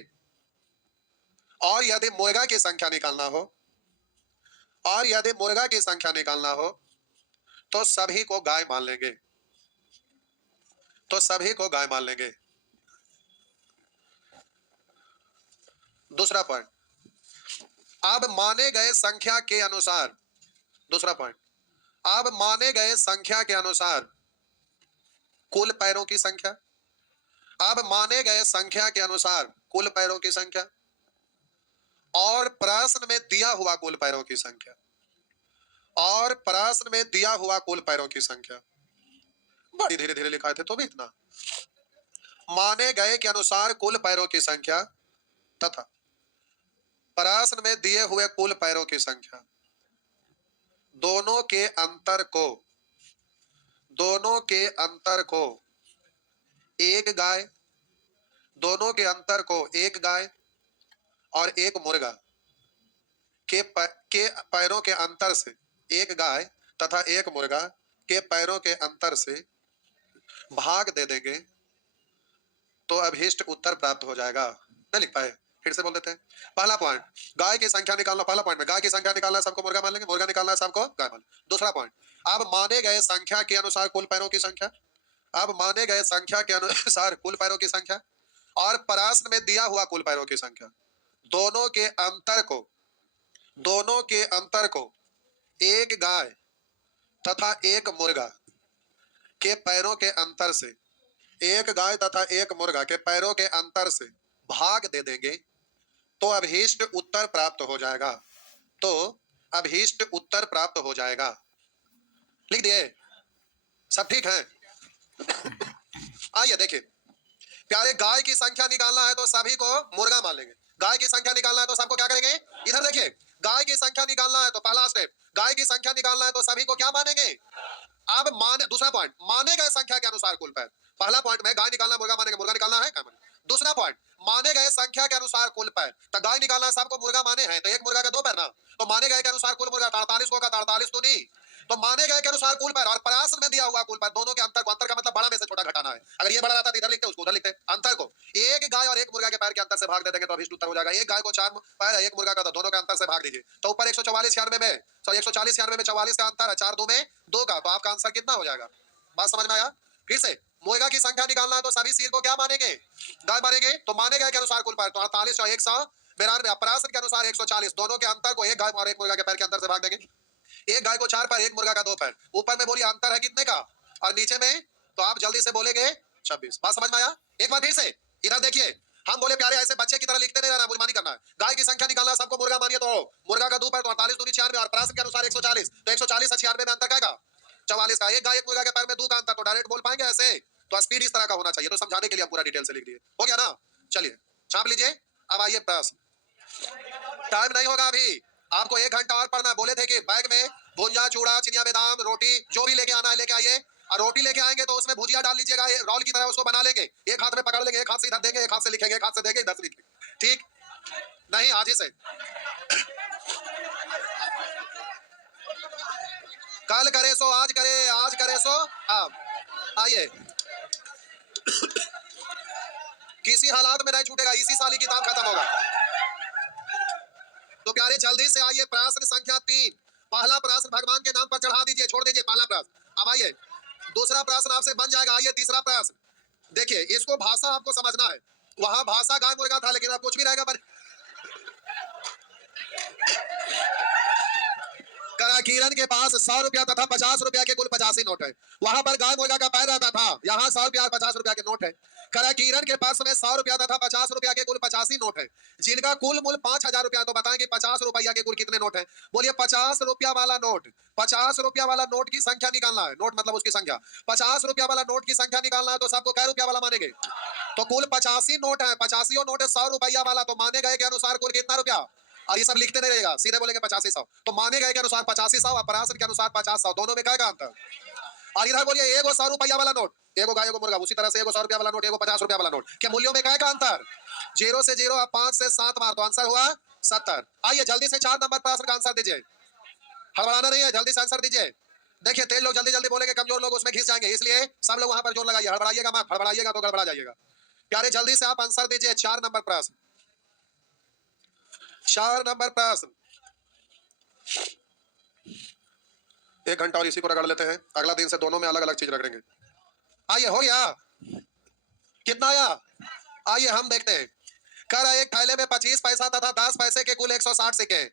और यदि मुर्गा की संख्या निकालना हो, और यदि मुर्गा की संख्या निकालना हो तो सभी को गाय मान लेंगे, तो सभी को गाय मान लेंगे। दूसरा पॉइंट, अब माने गए संख्या के अनुसार, दूसरा पॉइंट, अब माने गए संख्या के अनुसार कुल पैरों की संख्या, अब माने गए संख्या के अनुसार कुल पैरों की संख्या और प्रश्न में दिया हुआ कुल पैरों की संख्या, और प्रश्न में दिया हुआ कुल पैरों की संख्या, बड़ी धीरे धीरे लिखा थे तो भी इतना, माने गए के अनुसार कुल पैरों की संख्या तथा प्रश्न में दिए हुए कुल पैरों की संख्या, दोनों के अंतर को, दोनों के अंतर को एक गाय, दोनों के अंतर को एक गाय और एक मुर्गा के पैरों के अंतर से, एक गाय तथा एक मुर्गा के पैरों के अंतर से भाग दे देंगे तो अभीष्ट उत्तर प्राप्त हो जाएगा। नहीं लिख पाए, फिर से बोल देते हैं। पहला पॉइंट, गाय की संख्या निकालना, पहला पॉइंट में गाय की संख्या निकालना है, सबको मुर्गा मान लेंगे, मुर्गा निकालना है, सबको गाय मान लेंगे। दूसरा पॉइंट, अब माने गए संख्या के अनुसार कुल पैरों की संख्या, अब माने गए संख्या के अनुसार कुल पैरों की संख्या और प्रश्न में दिया हुआ कुल पैरों की संख्या, दोनों के अंतर को, दोनों के अंतर को एक गाय तथा एक मुर्गा के पैरों के अंतर से, एक गाय तथा एक मुर्गा के पैरों के अंतर से भाग दे देंगे तो अभीष्ट उत्तर प्राप्त हो जाएगा, तो अभीष्ट उत्तर प्राप्त हो जाएगा। लिख दिए, सब ठीक है? आइए देखिए प्यारे, गाय की संख्या निकालना है तो सभी को मुर्गा मान लेंगे, गाय की संख्या निकालना है तो सबको क्या करेंगे, इधर देखिए, गाय की संख्या निकालना है तो पहला स्टेप, गाय की संख्या निकालना है तो सभी को क्या मानेंगे। अब माने, दूसरा पॉइंट, माने गए संख्या के अनुसार कुल पैर, पहला पॉइंट में गाय निकालना मुर्गा मानेंगे, मुर्गा निकालना है क्या मानेंगे। दूसरा पॉइंट, माने गए संख्या के अनुसार कुल पैर, तो गाय निकालना सबको मुर्गा माने हैं तो एक मुर्गा का दो पैर ना, तो माने गए के अनुसार कुल मुर्गा 43 को का 43 तो नहीं, तो माने गए के अनुसार कुल पैर और प्रश्न में दिया हुआ कुल पैर, दोनों के अंतर को, अंतर का मतलब बड़ा में से छोटा घटाना है, अगर ये बड़ा रहता तो इधर लिखते उसको उधर लिखते, अंतर को एक गाय और एक मुर्गा के पैर के अंतर से भाग दे देंगे तो अभीष्ट उत्तर हो जाएगा। एक गाय को 4 पैर है, एक मुर्गा का, दोनों के अंतर से भाग दीजिए तो ऊपर 144 96 में, सॉरी 140 96 में 44 का अंतर है, 4 2 में 2 का, तो आपका आंसर कितना हो जाएगा। बात समझ में आया। फिर से मुर्गा की संख्या निकालना है तो सभी सिर को क्या मानेंगे, गाय मानेंगे, तो माने गए के अनुसार कुल पैर तो 48 और 192, प्रश्न के अनुसार 140, दोनों के अंतर को एक गाय और एक मुर्गा के पैर के अंतर से भाग देंगे। एक गाय को 4 पैर, एक मुर्गा का 2 पैर, ऊपर में बोलिए अंतर है कितने का और नीचे में, तो आप जल्दी से बोलेंगे 26। बात समझ में आया। एक बार फिर से इधर देखिए, हम बोले प्यारे ऐसे बच्चे की तरह लिखते नहीं रहना, बुलमानी करना है। गाय की संख्या निकालना, सबको मुर्गा मानिए तो मुर्गा का 2 पैर तो 48 दूनी 96 और प्रश्न के अनुसार 140, तो 140 और 96 में अंतर क्या का 44 का, एक गाय एक मुर्गा के पैर में 2 का अंतर, तो डायरेक्ट बोल पाएंगे ऐसे, तो स्पीड इस तरह का होना चाहिए, तो समझाने के लिए पूरा डिटेल से लिख दिए, हो गया ना। चलिए छाप लीजिए। अब आइए प्रश्न, टाइम नहीं होगा अभी, आपको 1 घंटा और पढ़ना। बोले थे कि बैग में भुंजा, चूड़ा, चिनिया, बादाम, रोटी जो भी लेके आना है लेके आइए, और रोटी लेके आएंगे तो उसमें भुजिया डाल लीजिएगा, रोल की तरह उसको बना लेंगे, एक हाथ में पकड़ लेंगे, एक हाथ से इधर देंगे, एक हाथ से लिखेंगे, एक हाथ से देंगे, इधर से लिखेंगे, ठीक नहीं, आज ही से कल करे सो आज करे, आज करे सो अब। आइए किसी हालात में नहीं छूटेगा, इसी साल ही किताब खत्म होगा। तो प्यारे जल्दी से आइए, प्रश्न संख्या 3, पहला प्रश्न भगवान के नाम पर चढ़ा दीजिए, छोड़ दीजिए पहला प्रश्न। अब आइए दूसरा प्रश्न आपसे बन जाएगा। आइए तीसरा प्रश्न देखिए, इसको भाषा आपको समझना है, वहां भाषा गाय मुर्गा था लेकिन अब कुछ भी रहेगा कराकीरन के पास 100 रुपया तथा 50 रुपया के कुल 85 नोट है, वहां पर गाय मुर्गा का पैर रहता था, यहाँ 100 रुपया 50 रुपया के नोट है। कराकीरन के पास में 100 रुपया तथा 50 रुपया के कुल 85 नोट है, जिनका कुल मूल्य 5000 रुपया, तो बताएं कि 50 रुपया के कुल कितने नोट है। बोलिए 50 रुपया वाला नोट, 50 रुपया वाला नोट की संख्या निकालना है, नोट मतलब उसकी संख्या, 50 रुपया वाला नोट की संख्या निकालना है तो सबको कै रुपया वाला मानेंगे, तो कुल 85 नोट है, 85 नोट है 100 रुपया वाला, तो माने गए के अनुसार कुल कितना रुपया, और ये सब लिखते नहीं रहेगा, सीधे बोलेंगे 85 100, तो माने गए के अनुसार 85 100 और प्रश्न के अनुसार 50 100, दोनों में क्या का अंतर। और इधर बोलिए 1 100 रुपया वाला नोट, एगो गाय एगो मुर्गा, उसी तरह से एगो 100 रुपया वाला नोट एगो 50 रुपया वाला नोट। क्या मूल्यों में काय का अंतर? 0 से 0 आप 5 से 7 मार तो आंसर हुआ 70। आइए जल्दी से 4 नंबर प्रश्न का आंसर दीजिए, हड़बड़ाना नहीं है, जल्दी से आंसर दीजिए। देखिए तेज लोग जल्दी जल्दी बोलेंगे, कमजोर लोग उसमें घिस जाएंगे, इसलिए सब लोग वहां पर जोर लगाइए, हड़बड़ाइएगा मत, हड़बड़ाइएगा तो गड़बड़ा जाइएगा। प्यारे जल्दी से आप आंसर दीजिए 4 नंबर प्रश्न, 4 नंबर प्रश्न। 1 घंटा और इसी को रगड़ लेते हैं, अगला दिन से दोनों में अलग अलग चीज रगड़ेंगे। आइए हो गया, कितना आया? आइए हम देखते हैं। कह रहा है एक थैले में 25 पैसा तथा 10 पैसे के कुल 160 सिक्के हैं,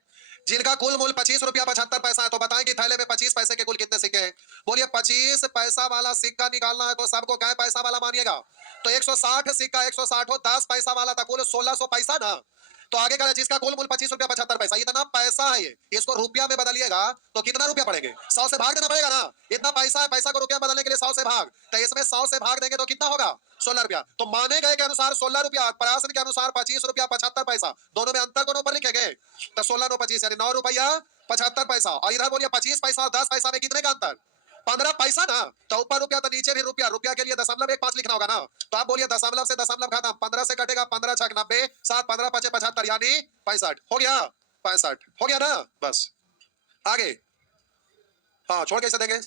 जिनका कुल मूल्य 25 रुपया 75 पैसा है। तो बताएं कि थैले में 25 पैसे के कुल कितने सिक्के हैं? बोलिए 25 पैसा वाला सिक्का निकालना है तो सबको क्या पैसा वाला मानिएगा? तो 160 सिक्का 160 हो, 10 पैसा वाला था, कुल 1600 पैसा ना। तो आगे कह रहा है जिसका कुल मूल्य 25 रुपया 75 पैसा, इतना पैसा है ये, इसको रुपया में बदलिएगा तो कितना रुपया पड़ेंगे? 100 से भाग देना पड़ेगा ना। इतना पैसा है, पैसा को रुपया बदलने के लिए 100 से भाग, तो इसमें 100 से भाग देंगे तो कितना होगा? 16 रुपया। तो माने गए के अनुसार 16 रुपया, प्रश्न के अनुसार 25 रुपया 75 पैसा, दोनों में अंतर को ऊपर लिखेंगे। तो 16 नो 25 यानी 9 रुपया 75 पैसा। और इधर बोलिए 25 पैसा और 10 पैसा में कितने का अंतर? 15 पैसा ना। तो ऊपर रुपया तो नीचे भी रुपया, रुपया के लिए दशमलव 1 5 लिखना होगा ना। तो आप बोलिए दशमलव से दशमलव खत्म, 15 से कटेगा 15 छक 90, 7 15 5 75 यानी 65 हो गया, 65 हो गया ना। बस आगे, हाँ छोड़ कैसे देंगे?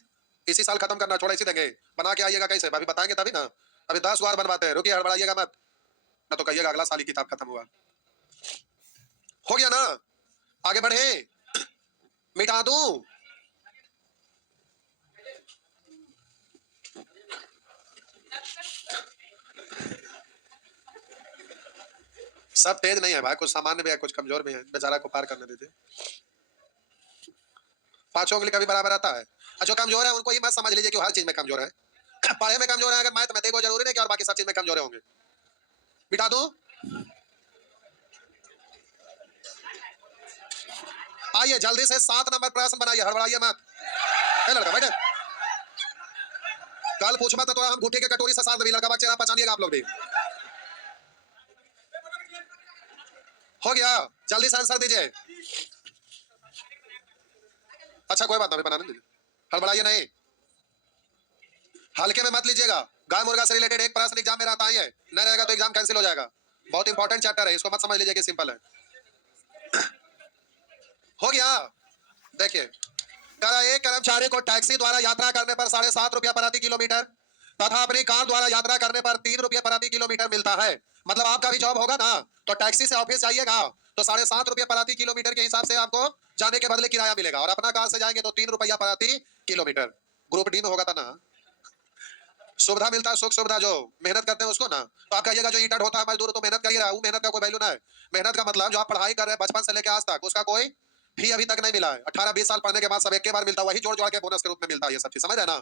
इसी साल खत्म करना, छोड़ ऐसे देंगे, बना के आइएगा कैसे अभी बताएंगे तभी ना, अभी 10 बार बनवाते हैं, रुकिए हड़बड़ाइएगा मत, ना तो कहिएगा अगला साल ही किताब खत्म हुआ। हो गया ना, आगे बढ़े, मिटा दूं? सब तेज नहीं है भाई, कुछ सामान्य भी है, कुछ कमजोर भी है, बेचारा को पार करने दीजिए। पांचों उंगली कभी बराबर आता है। जो कमजोर है उनको ही मत समझ लीजिए कि हर चीज में कमजोर है। पढ़े में कमजोर है, अगर मैथ में देखो जरूरी नहीं कि और बाकी सब चीज में कमजोर होंगे। मिटा दूं? आइए जल्दी से 7 नंबर प्रश्न बनाइए, हड़बड़ाइए मत। लड़का बैठे, कल पूछवा तो हम घुटी के कटोरी से साथ भी लड़का बच्चे पहचानिएगा आप लोग भी। हो गया, जल्दी से आंसर दीजिए। अच्छा कोई बात नहीं, बनाने दीजिए, हड़बड़ाइए नहीं, हल्के में मत लीजिएगा। गाय मुर्गा से रिलेटेड एक प्रश्न एग्जाम में रहता ही है, नहीं रहेगा तो एग्जाम कैंसिल हो जाएगा। बहुत इंपॉर्टेंट चैप्टर है, इसको मत समझ लीजिए कि सिंपल है। हो गया, देखिए एक कर्मचारी को टैक्सी द्वारा यात्रा करने पर 7.5 रुपया प्रति किलोमीटर तथा अपनी कार द्वारा यात्रा करने पर 3 रुपया प्रति किलोमीटर मिलता है। मतलब आपका भी जॉब होगा ना, तो टैक्सी से ऑफिस जाइएगा तो 7.5 रुपया प्रति किलोमीटर के हिसाब से आपको जाने के बदले किराया मिलेगा, और अपना कार से जाएंगे तो 3 रुपया प्रति किलोमीटर। ग्रुप डी में होगा था ना, सुविधा मिलता है, सुख सुविधा, जो मेहनत करते हैं उसको ना। तो आप कहिएगा जो ईंट होता है मजदूर तो मेहनत कर ही रहा है, वो मेहनत का कोई वैल्यू ना है। मेहनत का मतलब जो आप पढ़ाई कर रहे हैं बचपन से लेकर आज तक, उसका कोई भी अभी तक नहीं मिला है। 18-20 साल पढ़ने के बाद सब एक के बार मिलता है, वही जोड़ जोड़ के बोनस के रूप में मिलता है। ये सब चीज समझ रहे ना,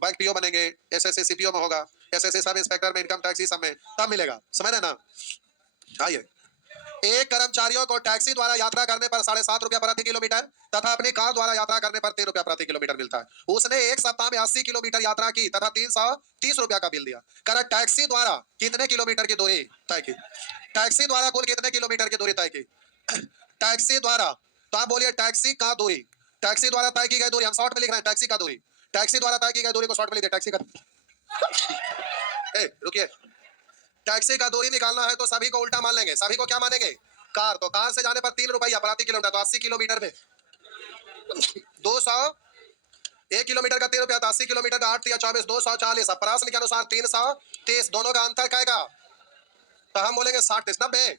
बैंक पीओ बनेंगे, एसएससी सीपीओ में होगा, एसएससी सब इंस्पेक्टर में, इनकम टैक्स सब में तब मिलेगा, समझ रहे ना। आइए, एक कर्मचारियों को टैक्सी द्वारा यात्रा करने पर 7.5 रुपया प्रति किलोमीटर तथा अपनी कार द्वारा यात्रा करने पर 3 रुपया प्रति किलोमीटर मिलता है। उसने एक सप्ताह में 80 किलोमीटर यात्रा की तथा 330 रुपया का बिल दिया। कर टैक्सी द्वारा कितने किलोमीटर की दूरी तय की? टैक्सी द्वारा कुल कितने किलोमीटर की दूरी तय की? टैक्सी द्वारा, तो आप बोलिए टैक्सी का दूरी, टैक्सी द्वारा तय की गई दूरी, हम शॉर्ट में लिख रहे हैं टैक्सी का दूरी, टैक्सी द्वारा तय की गई दूरी को शॉर्ट में लिखिए टैक्सी का। रुकिए, टैक्सी का दूरी निकालना है तो सभी को उल्टा मान लेंगे, सभी को क्या मानेंगे? कार। तो कार से जाने पर 3 रुपया प्रति किलोमीटर, तो 80 किलोमीटर में 200, 1 किलोमीटर का 3 रुपया, तो 80 किलोमीटर का 8 या 24, 240। प्रश्न के अनुसार 330, दोनों का अंतर क्या का? तो हम बोलेंगे 60 90।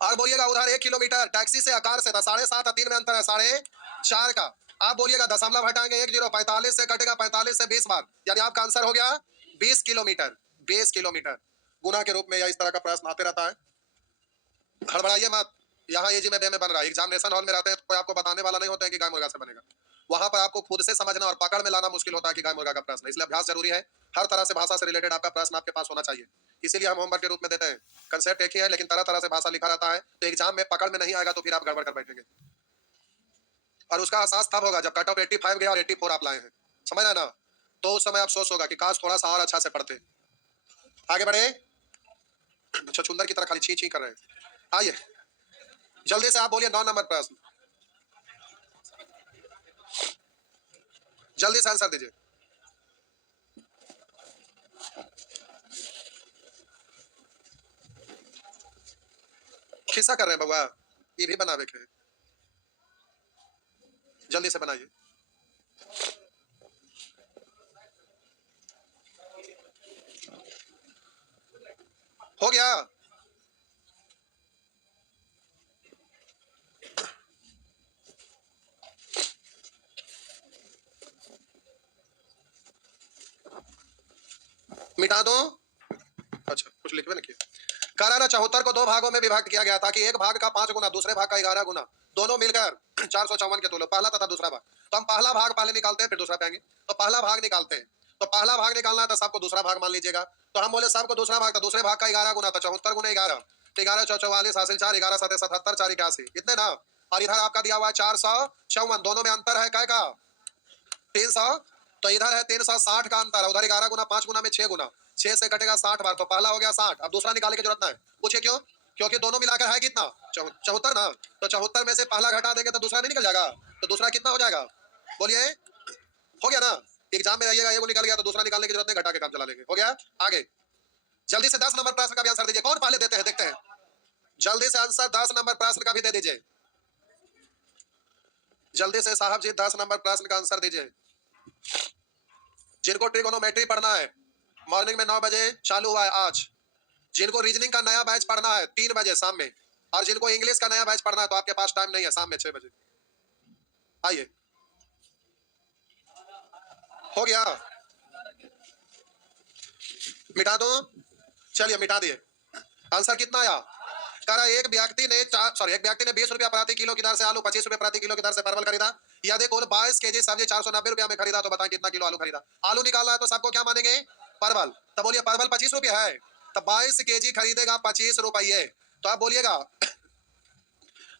और बोलिएगा उधर 1 किलोमीटर टैक्सी से कार से 7.5 और 3 में अंतर है 4.5 का। आप बोलिएगा दशमलव हटाएंगे 1 0, 45 से कटेगा 45 से 20 बार, यानी आपका आंसर हो गया 20 किलोमीटर। 20 किलोमीटर गुना के रूप में या इस तरह का प्रश्न आते रहता है, हड़बड़ाइए मत। यहाँ ये जी में बन रहा है, एग्जामिनेशन हॉल में रहते हैं तो कोई आपको बताने वाला नहीं होता है कि गाय मुर्गा से बनेगा। वहां पर आपको खुद से समझना और पकड़ में लाना मुश्किल होता है कि गाय मुर्गा का प्रश्न, इसलिए अभ्यास जरूरी है। हर तरह से भाषा से रिलेटेड आपका प्रश्न आपके पास होना चाहिए, इसीलिए हम होमवर्क के रूप में देते हैं। कंसेप्ट एक ही है लेकिन तरह तरह से भाषा लिखा रहता है, तो एग्जाम में पकड़ में नहीं आएगा तो फिर आप गड़बड़ कर बैठेंगे। और उसका एहसास तब होगा जब कट ऑफ 85 गया और 84 आप लाए हैं, समझ ना, तो उस समय अफसोस होगा कि काश थोड़ा सा और अच्छा से पढ़ते। आगे बढ़े, छछुंदर की तरह खाली छी छी कर रहे हैं। आइए जल्दी से आप बोलिए 9 नंबर प्रश्न, जल्दी से आंसर दीजिए। खिस्सा कर रहे हैं बउआ, ये भी बनावे के, जल्दी से बनाइए। हो गया। मिटा दो। अच्छा कुछ लिखवे ना किया। करारा 74 को दो भागों में विभाजित किया गया, ताकि एक भाग का 5 गुना, दूसरे भाग का 11 गुना, दोनों मिलकर 454 के तुल्य, पहला तथा दूसरा भाग। तो हम पहला भाग पहले निकालते हैं, फिर दूसरा पाएंगे। तो पहला भाग निकालते हैं, तो पहला भाग निकालना है तो सबको दूसरा भाग मान लीजिएगा। तो हम बोले सबको दूसरा भाग, तो दूसरे भाग का 11 गुना, तो 74 गुना 11, तो 11 चौ 44 हासिल 4, 11 7 77, 4 81, इतने ना। और इधर आपका दिया हुआ है 454, दोनों में अंतर है काय का 300, तो इधर है 360 का अंतर है, उधर 11 गुना 5 गुना में 6 गुना, 6 से कटेगा 60 बार, तो पहला हो गया 60। अब दूसरा निकालने की जरूरत ना है, पूछे क्यों? क्योंकि दोनों मिलाकर है कितना 74 ना, तो 74 में से पहला घटा देंगे तो दूसरा नहीं निकल जाएगा, तो दूसरा कितना हो जाएगा बोलिए? हो गया ना। एग्जाम में रहिएगा, एगो निकल गया तो दूसरा निकालने की जरूरत नहीं, घटा के काम चला लेंगे। हो गया। आगे जल्दी से 10 नंबर प्रश्न का भी आंसर दीजिए, कौन पहले देते हैं देखते हैं। जल्दी से आंसर 10 नंबर प्रश्न का भी दे दीजिए, जल्दी से साहब जी 10 नंबर प्रश्न का आंसर दीजिए। जिनको ट्रिगोनोमेट्री पढ़ना है मॉर्निंग में 9 बजे चालू हुआ है आज, जिनको रीजनिंग का नया बैच पढ़ना है 3 बजे शाम में, और जिनको इंग्लिश का नया बैच पढ़ना है तो आपके पास टाइम नहीं है, शाम में 6 बजे आइए। हो गया, मिटा दो, चलिए मिटा दिए। आंसर कितना आया? कह रहा एक व्यक्ति ने एक व्यक्ति ने 20 रुपया प्रति किलो की दर से आलू, 25 रुपया प्रति किलो की दर से परवल खरीदा। यदि कुल 22 केजी सब्जी 490 रुपया में खरीदा, तो बताएं कितना किलो आलू खरीदा। आलू निकालना है तो सबको क्या मानेंगे? परवल। तो बोलिए परवल 25 रुपया है, तो 22 केजी खरीदेगा 25 रुपये, तो आप बोलिएगा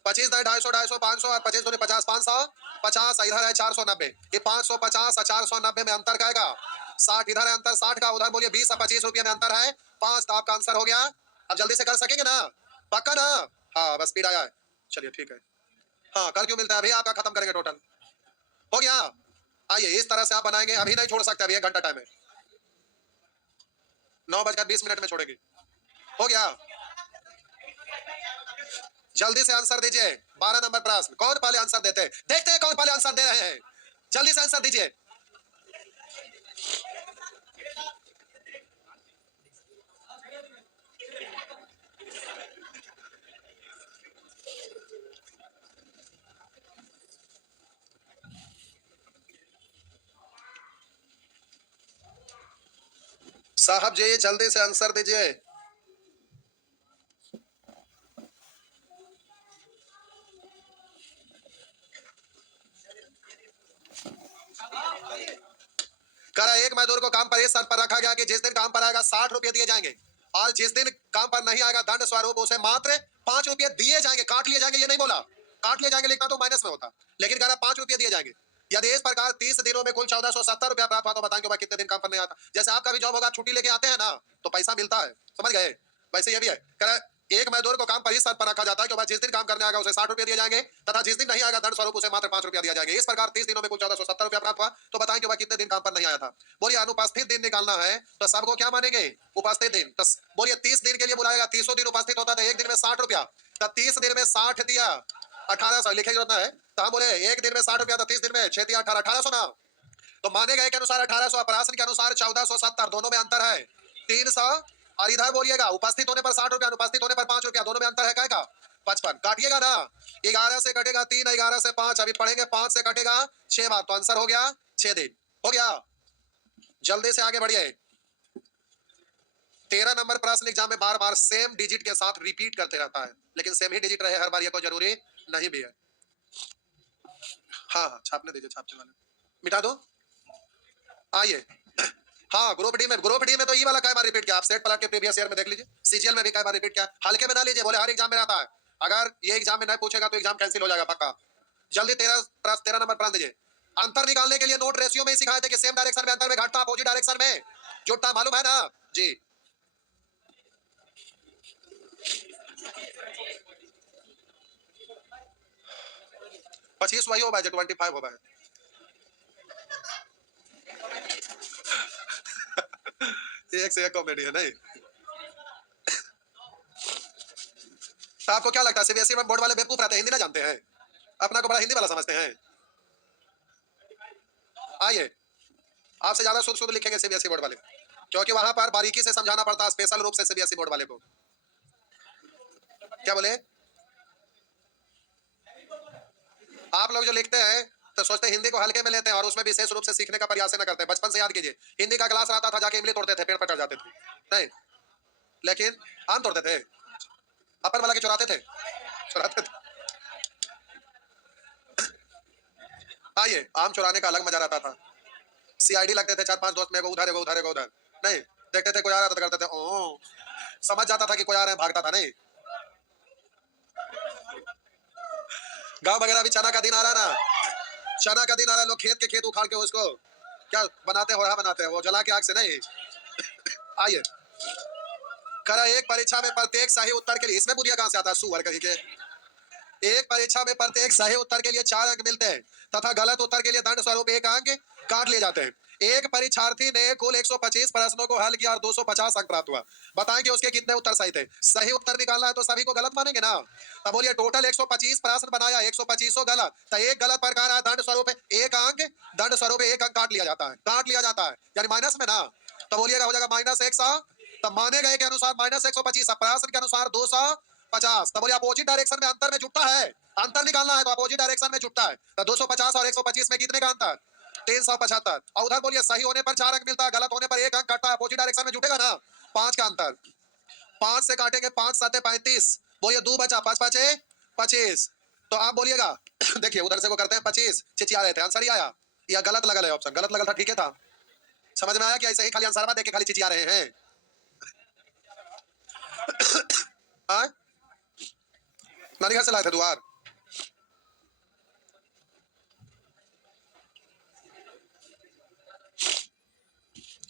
25 250 250 500 और 25 दूनी 50 550, इधर है 490, ये 550 और 490 में अंतर का आएगा 60, इधर है अंतर 60 का, उधर बोलिए 20 और 25 रुपये में अंतर है 5, तो आपका आंसर हो गया। अब जल्दी से कर सकेंगे ना, पक्का ना? हाँ बस स्पीड आया है, चलिए ठीक है। हाँ कल क्यों मिलता है, अभी आपका खत्म करेंगे टोटल। हो गया। आइए इस तरह से आप बनाएंगे, अभी नहीं छोड़ सकते, अभी 1 घंटा टाइम है, 9:20 में छोड़ेगी। हो गया, जल्दी से आंसर दीजिए। 12 नंबर प्रश्न, कौन पहले आंसर देते हैं, देखते हैं कौन पहले आंसर दे रहे हैं, जल्दी से आंसर दीजिए। साहब जी जल्दी से आंसर दीजिए। करा एक मजदूर को काम पर इस शर्त पर रखा गया कि जिस दिन काम पर आएगा 60 रुपये दिए जाएंगे, और जिस दिन काम पर नहीं आएगा दंड स्वरूप उसे मात्र 5 रुपये दिए जाएंगे, काट लिए जाएंगे ये नहीं बोला, काट लिए जाएंगे लिखना तो माइनस में होता, लेकिन कह रहा 5 रुपये दिए जाएंगे। यदि इस प्रकार 30 दिनों में कुल 1470 रुपया प्राप्त हुआ, तो बताएं कि कितने दिन काम पर नहीं आता। जैसे आपका भी जॉब होगा, छुट्टी लेके आते हैं ना तो पैसा मिलता है, समझ गए? वैसे ये भी है, कह रहा एक मजदूर को काम पर इस शर्त पर रखा जाता है कि वह जिस दिन काम करने आएगा उसे 60 रुपये दिए जाएंगे, तथा जिस दिन नहीं आएगा दंड स्वरूप उसे मात्र 5 रुपया दिया जाएगा। इस प्रकार 30 दिनों में कुल 1470 रुपया प्राप्त हुआ, तो बताएं कि वह कितने दिन काम पर नहीं आया था। बोलिए अनुपस्थित दिन निकालना है तो सबको क्या मानेंगे? उपस्थित दिन। तो बोलिए 30 दिन के लिए बुलाएगा, 30 दिन उपस्थित होता था, एक दिन में 60 रुपया, तो 30 दिन में 60 दिया 1800 लिखे जरूरत है, तो हम बोले एक दिन में 60 रुपया, तो 30 दिन में 6 दिया 1800 ना, तो माने गए के अनुसार 1800, प्रश्न के अनुसार 1470, दोनों में अंतर है 300, और इधर बोलिएगा उपस्थित होने पर 60 रुपया, अनुपस्थित होने पर 5 रुपया, दोनों में अंतर है क्या का 55, काटिएगा ना, 11 से कटेगा 3, 11 से 5, अभी पढ़ेंगे 5 से कटेगा 6 बार, तो आंसर हो गया 6 दिन। हो गया, जल्दी से आगे बढ़िए। 13 नंबर प्रश्न एग्जाम में बार बार सेम डिजिट के साथ रिपीट करते रहता है, लेकिन सेम ही डिजिट रहे हर बार, ये कोई जरूरी नहीं भी है। हाँ हाँ छापने दीजिए, छापने वाले मिटा दो। आइए हाँ ग्रुप डी में तो ये वाला कई बार रिपीट किया, आप सेट प्लॉट के प्रीवियस ईयर में देख लीजिए, सीजीएल में भी कई बार रिपीट किया, हल्के में ना लीजिए, बोले हर एग्जाम में आता है, अगर ये एग्जाम में नहीं पूछेगा तो एग्जाम कैंसिल हो जाएगा पक्का। जल्दी 13 नंबर प्रश्न दीजिए। अंतर निकालने के लिए नोट रेशियो में ही सिखाए थे कि सेम डायरेक्शन में अंतर में घटता, अपोजिट डायरेक्शन में जुटता, मालूम है ना जी? 25 वही होगा जो 25 होगा। एक से एक कॉमेडी है नहीं। तो आपको क्या लगता है सीबीएसई बोर्ड वाले बेवकूफ रहते हैं, हिंदी ना जानते हैं, अपना को बड़ा हिंदी वाला समझते हैं? आइए, आपसे ज्यादा शुद्ध शुद्ध लिखेंगे सीबीएसई बोर्ड वाले, क्योंकि वहां पर बारीकी से समझाना पड़ता है स्पेशल रूप से सीबीएसई बोर्ड वाले को। क्या बोले? आप लोग जो लिखते हैं तो सोचते हैं हिंदी को हल्के में लेते हैं और उसमें विशेष रूप से सीखने का प्रयास न करते हैं। बचपन से याद कीजिए, हिंदी का क्लास आता था, जाके इमली तोड़ते थे, पेड़ पर चढ़ जाते थे, नहीं लेकिन आम तोड़ते थे, अपन वाला के चुराते थे, चुराते थे। आइए, आम चुराने का अलग मजा रहता था। सीआईडी लगते थे, 4-5 दोस्त मेरे को उधर है, उधर है, उधर नहीं देखते थे, कोई आ रहा था तो करते थे ओ, समझ जाता था कि कोई आ रहे हैं, भागता था नहीं। गांव वगैरह भी चना का दिन आ रहा ना, चना का दिन आ रहा, लोग खेत के खेत उखाड़ के उसको क्या बनाते हैं, होरा बनाते हैं, वो जला के आग से नहीं। आइए, करा एक परीक्षा में प्रत्येक सही उत्तर के लिए, इसमें बुढ़िया कहां से आता है, सुअर कहीं के। एक परीक्षा में प्रत्येक सही उत्तर के लिए 4 अंक मिलते हैं तथा गलत उत्तर के लिए दंड स्वरूप 1 अंक काट लिए जाते हैं। एक परीक्षार्थी ने कुल 125 प्रश्नों को हल किया और 250 अंक प्राप्त हुआ। बताएं कि उसके कितने उत्तर सही थे। सही उत्तर निकालना है तो सभी को गलत मानेंगे ना। तब बोलिए टोटल 125 प्रश्न बनाया, 125 गलत, तो एक गलत पर कह रहा है दंड स्वरूप 1 अंक, दंड स्वरूप 1 अंक काट लिया जाता है, काट लिया जाता है यानी माइनस में ना। तो बोलिएगा हो जाएगा -100, तब माने गए के अनुसार -125, प्रश्न के अनुसार 250। तब बोलिए अपोजिट डायरेक्शन में अंतर में जुटता है, अंतर निकालना है तो अपोजिट डायरेक्शन में जुटता है। तो 250 और 125 में कितने का अंतर? 375। और उधर बोलिए सही होने पर 4 अंक मिलता है, गलत होने पर 1 अंक कटता है, अपोजिट डायरेक्शन में जुटेगा ना। 5 का अंतर, 5 से काटेंगे 5 7 35, बोलिए 2 बचा, 5 5 25। तो आप बोलिएगा देखिए उधर से वो करते हैं 25, चिचिया रहे थे, आंसर ही आया या गलत लगा? ऑप्शन गलत लगा था, ठीक है था, समझ में आया कि ऐसे ही खाली आंसर देख के खाली चिचिया रहे हैं? नानी घर से लाए थे द्वार।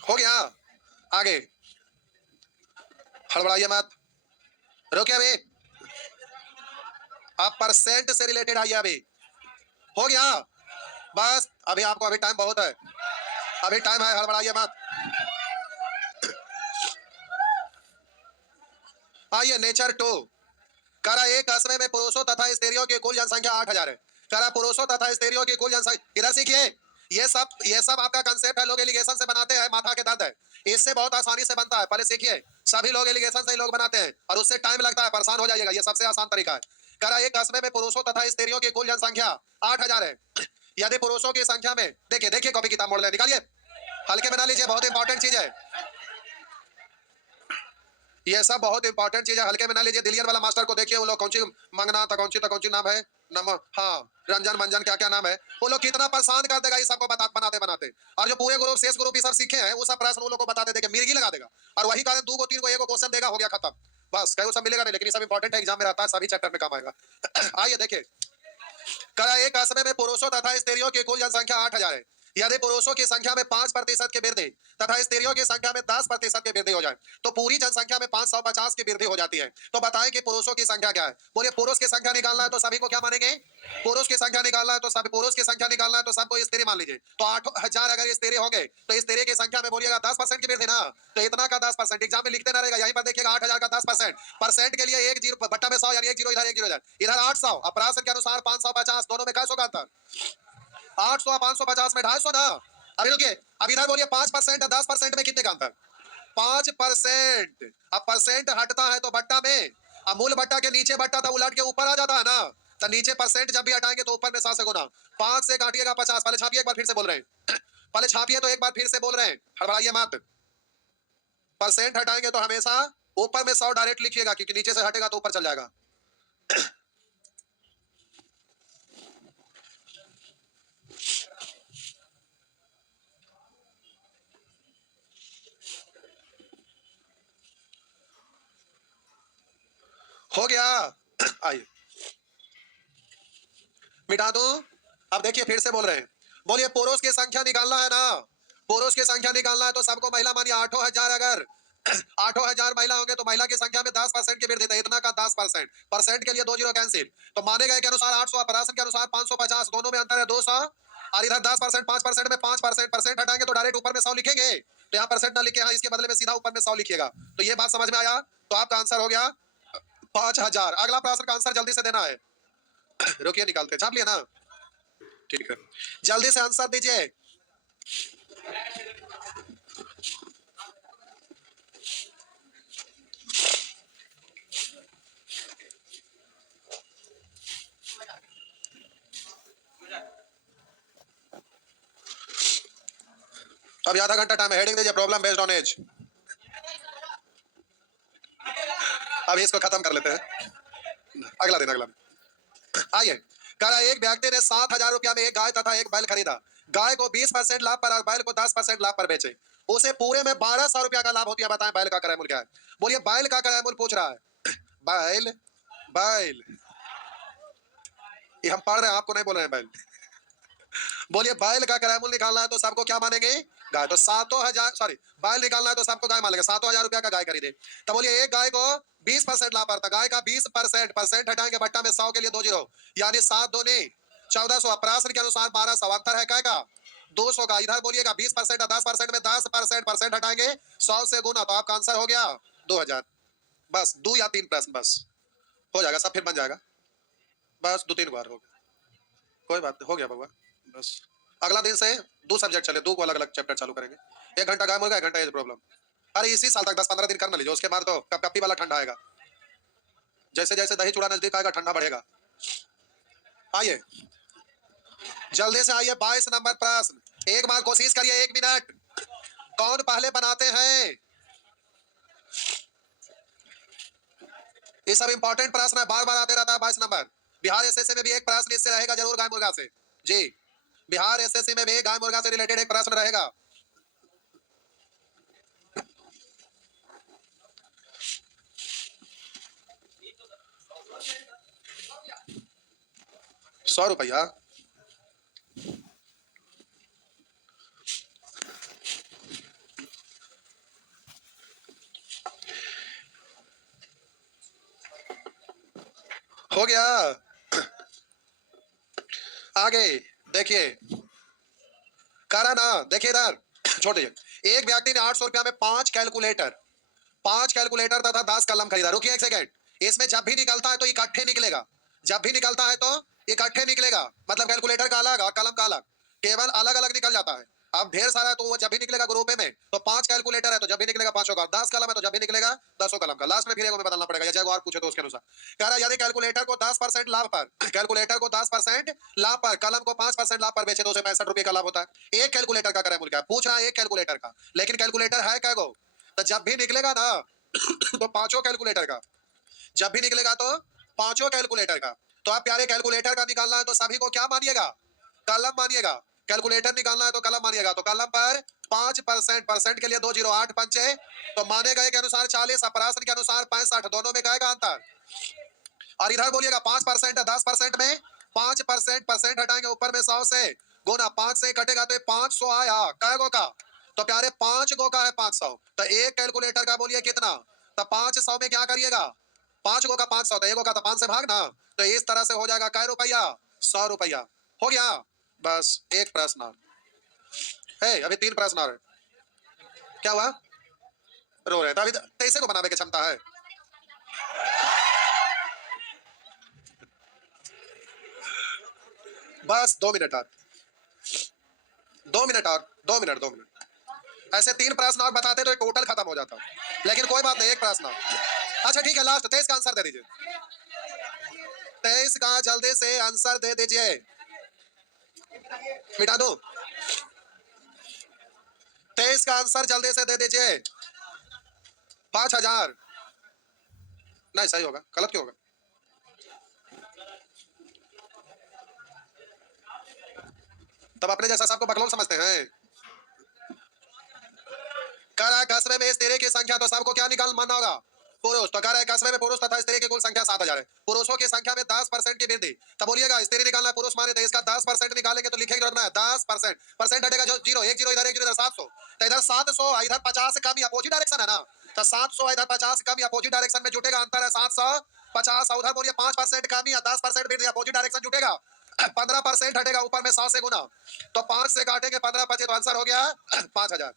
हो गया, आगे हड़बड़ाइए मत, रोकिए अभी, आप परसेंट से रिलेटेड आइए अभी। हो गया बस, अभी आपको अभी टाइम बहुत है, अभी टाइम है, हड़बड़ाइए मत। आइए नेचर 2, करा एक कस्बे में पुरुषों तथा स्त्रियों की कुल जनसंख्या 8000 है। करा पुरुषों तथा स्त्रियों की कुल जनसंख्या, इधर सीखिए, ये सब आपका कंसेप्ट है, लोग एलिगेशन से बनाते हैं, माथा के दर्द है, इससे बहुत आसानी से बनता है, पहले सीखिए। सभी लोग एलिगेशन से ही लोग बनाते हैं और उससे टाइम लगता है, परेशान हो जाइएगा, ये सबसे आसान तरीका है। करा एक कस्बे में पुरुषों तथा स्त्रियों की कुल जनसंख्या 8000 है। यदि पुरुषों की संख्या में, देखिए देखिए कॉपी किताब मोड़ ले, निकालिए, हल्के में ना लीजिए, बहुत इंपॉर्टेंट चीज है ये सब, बहुत इंपॉर्टेंट चीज है, हल्के में ना लीजिए। दिलियन वाला मास्टर को देखिए, वो लोग कौन सी मंगना था, कौन सी नाम है, नम हाँ रंजन मंजन क्या क्या नाम है, वो लोग कितना परेशान कर देगा ये सबको बनाते बनाते। और जो पूरे ग्रुप शेष ग्रुप ये सब सीखे हैं वो सब प्रश्न वो लोग को बताते देगा, मिर्गी लगा देगा, और वही कारण 2 3 क्वेश्चन देगा, हो गया खत्म, बस कहीं सब मिलेगा नहीं, लेकिन सब इंपॉर्टेंट है, एग्जाम में रहता है, सभी चैप्टर में काम आएगा। आइए देखिए, करा एक कस्बे में पुरुषों तथा स्त्रियों की कुल जनसंख्या 8000 है। यदि पुरुषों की संख्या में 5% की वृद्धि तथा स्त्रियों की संख्या में 10% की वृद्धि हो जाए तो पूरी जनसंख्या में 550 की वृद्धि हो जाती है। तो बताएं कि पुरुषों की संख्या क्या है। बोलिए पुरुष की संख्या निकालना है तो सभी को क्या मानेंगे? पुरुष की संख्या निकालना है तो सब, पुरुष की संख्या निकालना है तो सबको स्त्री मान लीजिए। तो 8000 अगर स्त्री होंगे तो स्त्री की संख्या में बोलिएगा 10% की वृद्धि ना, तो इतना का 10%, एग्जाम में लिखते ना रहेगा, यहीं पर देखिएगा 8000 का 10%, परसेंट के लिए 1 जीरो बट्टा में 100 यानी 1 जीरो इधर 1 जीरो इधर 800, अपराध के अनुसार 550, दोनों में कैसे का अंतर? 800 550 में 250 ना। अभी रुकिए, अब इधर बोलिए 5% 10% में कितने का अंतर? 5%। अब परसेंट हटता है तो बट्टा में, अब मूल बट्टा के नीचे बट्टा था उलट के ऊपर आ जाता है ना, तो नीचे परसेंट जब भी हटाएंगे तो ऊपर में 7 से गुना, 5 से काटिएगा 50। पहले छापिए, एक बार फिर से बोल रहे हैं, पहले छापिए तो एक बार फिर से बोल रहे हैं, हड़बड़ाइए मत। परसेंट हटाएंगे तो हमेशा ऊपर में 100 डायरेक्ट लिखिएगा, क्योंकि नीचे से हटेगा तो ऊपर चल जाएगा। हो गया, आइए मिटा दूं। अब देखिए फिर से बोल रहे हैं, बोलिए पुरुष की संख्या निकालना है ना, पुरुष की संख्या निकालना है तो सबको महिला मानिए 8000, अगर 8000 महिला होंगे तो महिला की संख्या में 10% की वृद्धि, इतना का 10%, परसेंट के लिए 2 जीरो कैंसिल, तो माने गए के अनुसार 800, परासन के अनुसार 550, दोनों में अंतर है 200, और इधर 10%, 5% में 5%, परसेंट हटाएंगे तो डायरेक्ट ऊपर में 100 लिखेंगे, तो यहाँ परसेंट ना लिखे, यहाँ इसके बदले में सीधा ऊपर में 100 लिखिएगा। तो ये बात समझ में आया, तो आपका आंसर हो गया 5000। अगला प्रश्न का आंसर जल्दी से देना है। रुकिए निकालते, छाप लिया ना, ठीक है, जल्दी से आंसर दीजिए। अभी आधा घंटा टाइम है, हेडिंग दीजिए प्रॉब्लम बेस्ड ऑन एज। अभी इसको खत्म कर लेते हैं, अगला दिन, अगला दिन। आइए, कह रहा है एक व्यक्ति ने 7000 रुपया में एक गाय तथा एक बैल खरीदा। गाय को 20% लाभ पर और बैल को 10% लाभ पर बेचे। उसे पूरे में 1200 रुपया का लाभ होती है। बताएं बैल का क्रय मूल्य क्या है? बोलिए बैल का क्रय मूल्य पूछ रहा है। बैल, बैल, ये हम पढ़ रहे हैं, आपको नहीं बोल रहे हैं बैल। बोलिए बैल का क्रय मूल्य निकालना है तो सबको क्या मानेंगे? गाय। तो 7000, सॉरी, बैल निकालना है तो सबको गाय मान लेंगे। 7000 रुपया का गाय खरीदे, तो बोलिए एक गाय को 20% लाभ पर था। गाय का 20%, परसेंट हटाएंगे बट्टा में 100 के लिए 2 जीरो, यानी 7 दूनी 1400। प्रश्न के अनुसार 1200 अंतर है, क्या 200 का। इधर बोलिएगा 20% और 10% में 10%, परसेंट हटाएंगे 100 से गुना, तो आपका आंसर हो गया 2000। बस 2 या 3 प्रश्न बस हो जाएगा, सब फिर बन जाएगा। बस 2-3 बार हो गया, कोई बात नहीं, हो गया भगवान। बस अगला दिन से 2 सब्जेक्ट चले, 2 को अलग अलग चैप्टर चालू करेंगे। 1 घंटा गायब होगा, 1 घंटा एज प्रॉब्लम। अरे इसी साल तक 10-15 दिन करना लीजिए, उसके बाद तो कपकपी वाला ठंडा आएगा। जैसे जैसे दही चूड़ा नजदीक आएगा ठंडा बढ़ेगा। आइए जल्दी से आइए, 22 नंबर प्रश्न। एक बार कोशिश करिए, 1 मिनट। कौन पहले बनाते हैं? ये सब इंपॉर्टेंट प्रश्न है, बार बार आते रहता है। 22 नंबर बिहार एसएससी में भी एक प्रश्न इससे रहेगा जरूर, गाय मुर्गा से। जी, बिहार एसएससी में भी गाय मुर्गा से रिलेटेड एक प्रश्न रहेगा। ₹100 हो गया। आगे देखिए, करा ना, देखिए इधर छोड़ दीजिए। एक व्यक्ति ने 800 रुपया में 5 कैलकुलेटर तथा 10 कलम खरीदा। रुकिए 1 सेकंड, इसमें जब भी निकलता है तो इकट्ठे निकलेगा। जब भी निकलता है तो इकट्ठे निकलेगा, मतलब कैलकुलेटर का अलग और कलम का अलग, केवल अलग अलग निकल जाता है। अब ढेर सारा है तो वो जब भी निकलेगा ग्रुप में, तो 5 कैलकुलेटर है तो जब भी निकलेगा 5 का, 10 कलम है तो जब भी निकलेगा 10 कलम का। लास्ट में फिर एक में बदलना पड़ेगा, या चाहे वो और पूछे तो उसके अनुसार। कह रहा है यदि कैलकुलेटर को 10% लाभ पर, कैलकुलेटर को 10% लाभ पर, कलम को 5% लाभ पर बेचे तो उसे 65 रुपए का लाभ होता है। एक कैलकुलेटर का क्रय मूल्य क्या है पूछ रहा है, एक कैलकुलेटर का। लेकिन कैलकुलेटर है क्या गो, तो जब भी निकलेगा ना तो 5 कैलकुलेटर का, जब भी निकलेगा तो 5 कैलकुलेटर का। तो आप प्यारे कैलकुलेटर का निकालना है तो सभी को क्या मानिएगा? कलम मानिएगा। कैलकुलेटर निकालना है तो कलम मानिएगा। तो कलम पर 5%, परसेंट के लिए 2 जीरो, 8 पंचे तो माने गए के अनुसार 40, अपराशन के अनुसार 65, दोनों में क्या अंतर। और इधर बोलिएगा 5% है, 10% में 5%, परसेंट हटाएंगे ऊपर में 100 से गुना, 5 से कटेगा तो 500 आया। कै गो का? तो प्यारे 5 गो का है 500। तो एक कैलकुलेटर का बोलिए कितना? तो 500 में क्या करिएगा? 5 गो का 500, तो 1 गो का तो 5 से भागना। तो इस तरह से हो जाएगा कै रुपया? 100 रुपया। हो गया। बस एक प्रश्न और है, अभी 3 प्रश्न और है। क्या हुआ? रो रहे थे अभी, कैसे को बनाने की क्षमता है? बस 2 मिनट और, 2 मिनट और, 2 मिनट, 2 मिनट। ऐसे 3 प्रश्न और बताते तो टोटल खत्म हो जाता, लेकिन कोई बात नहीं, एक प्रश्न और। अच्छा ठीक है, लास्ट 23 का आंसर दे दीजिए। 23 का जल्दी से आंसर दे दीजिए। मिटा दो, 23 का आंसर जल्दी से दे दीजिए। 5000 नहीं सही होगा, गलत क्यों होगा? तब अपने जैसा सबको बकलोल समझते हैं। कह रहा है कस्बे में स्त्री की संख्या, तो सबको क्या निकाल मानना होगा? पुरुष। तो कह रहा है कस्बे में पुरुष तथा स्त्री की कुल संख्या 7000 है। पुरुषों की संख्या में 10% की वृद्धि। तब बोलिएगा स्त्री निकालना है, पुरुष माने तो इसका 10% निकालेंगे तो लिखेंगे है 10%, परसेंट हटेगा जो जीरो, एक जीरो इधर, एक जीरो इधर, 700। तो इधर 700, इधर 50 कम, अपोजिट डायरेक्शन है ना, तो 700 इधर 50 कम अपोजिट डायरेक्शन में जुटेगा, अंतर है 750। उधर बोलिए 5% कम या 10% वृद्धि, अपोजिट डायरेक्शन जुटेगा। 15% हटेगा ऊपर में 100 से गुना, तो 5 से काटेंगे 15 बचे, तो आंसर हो गया 5000।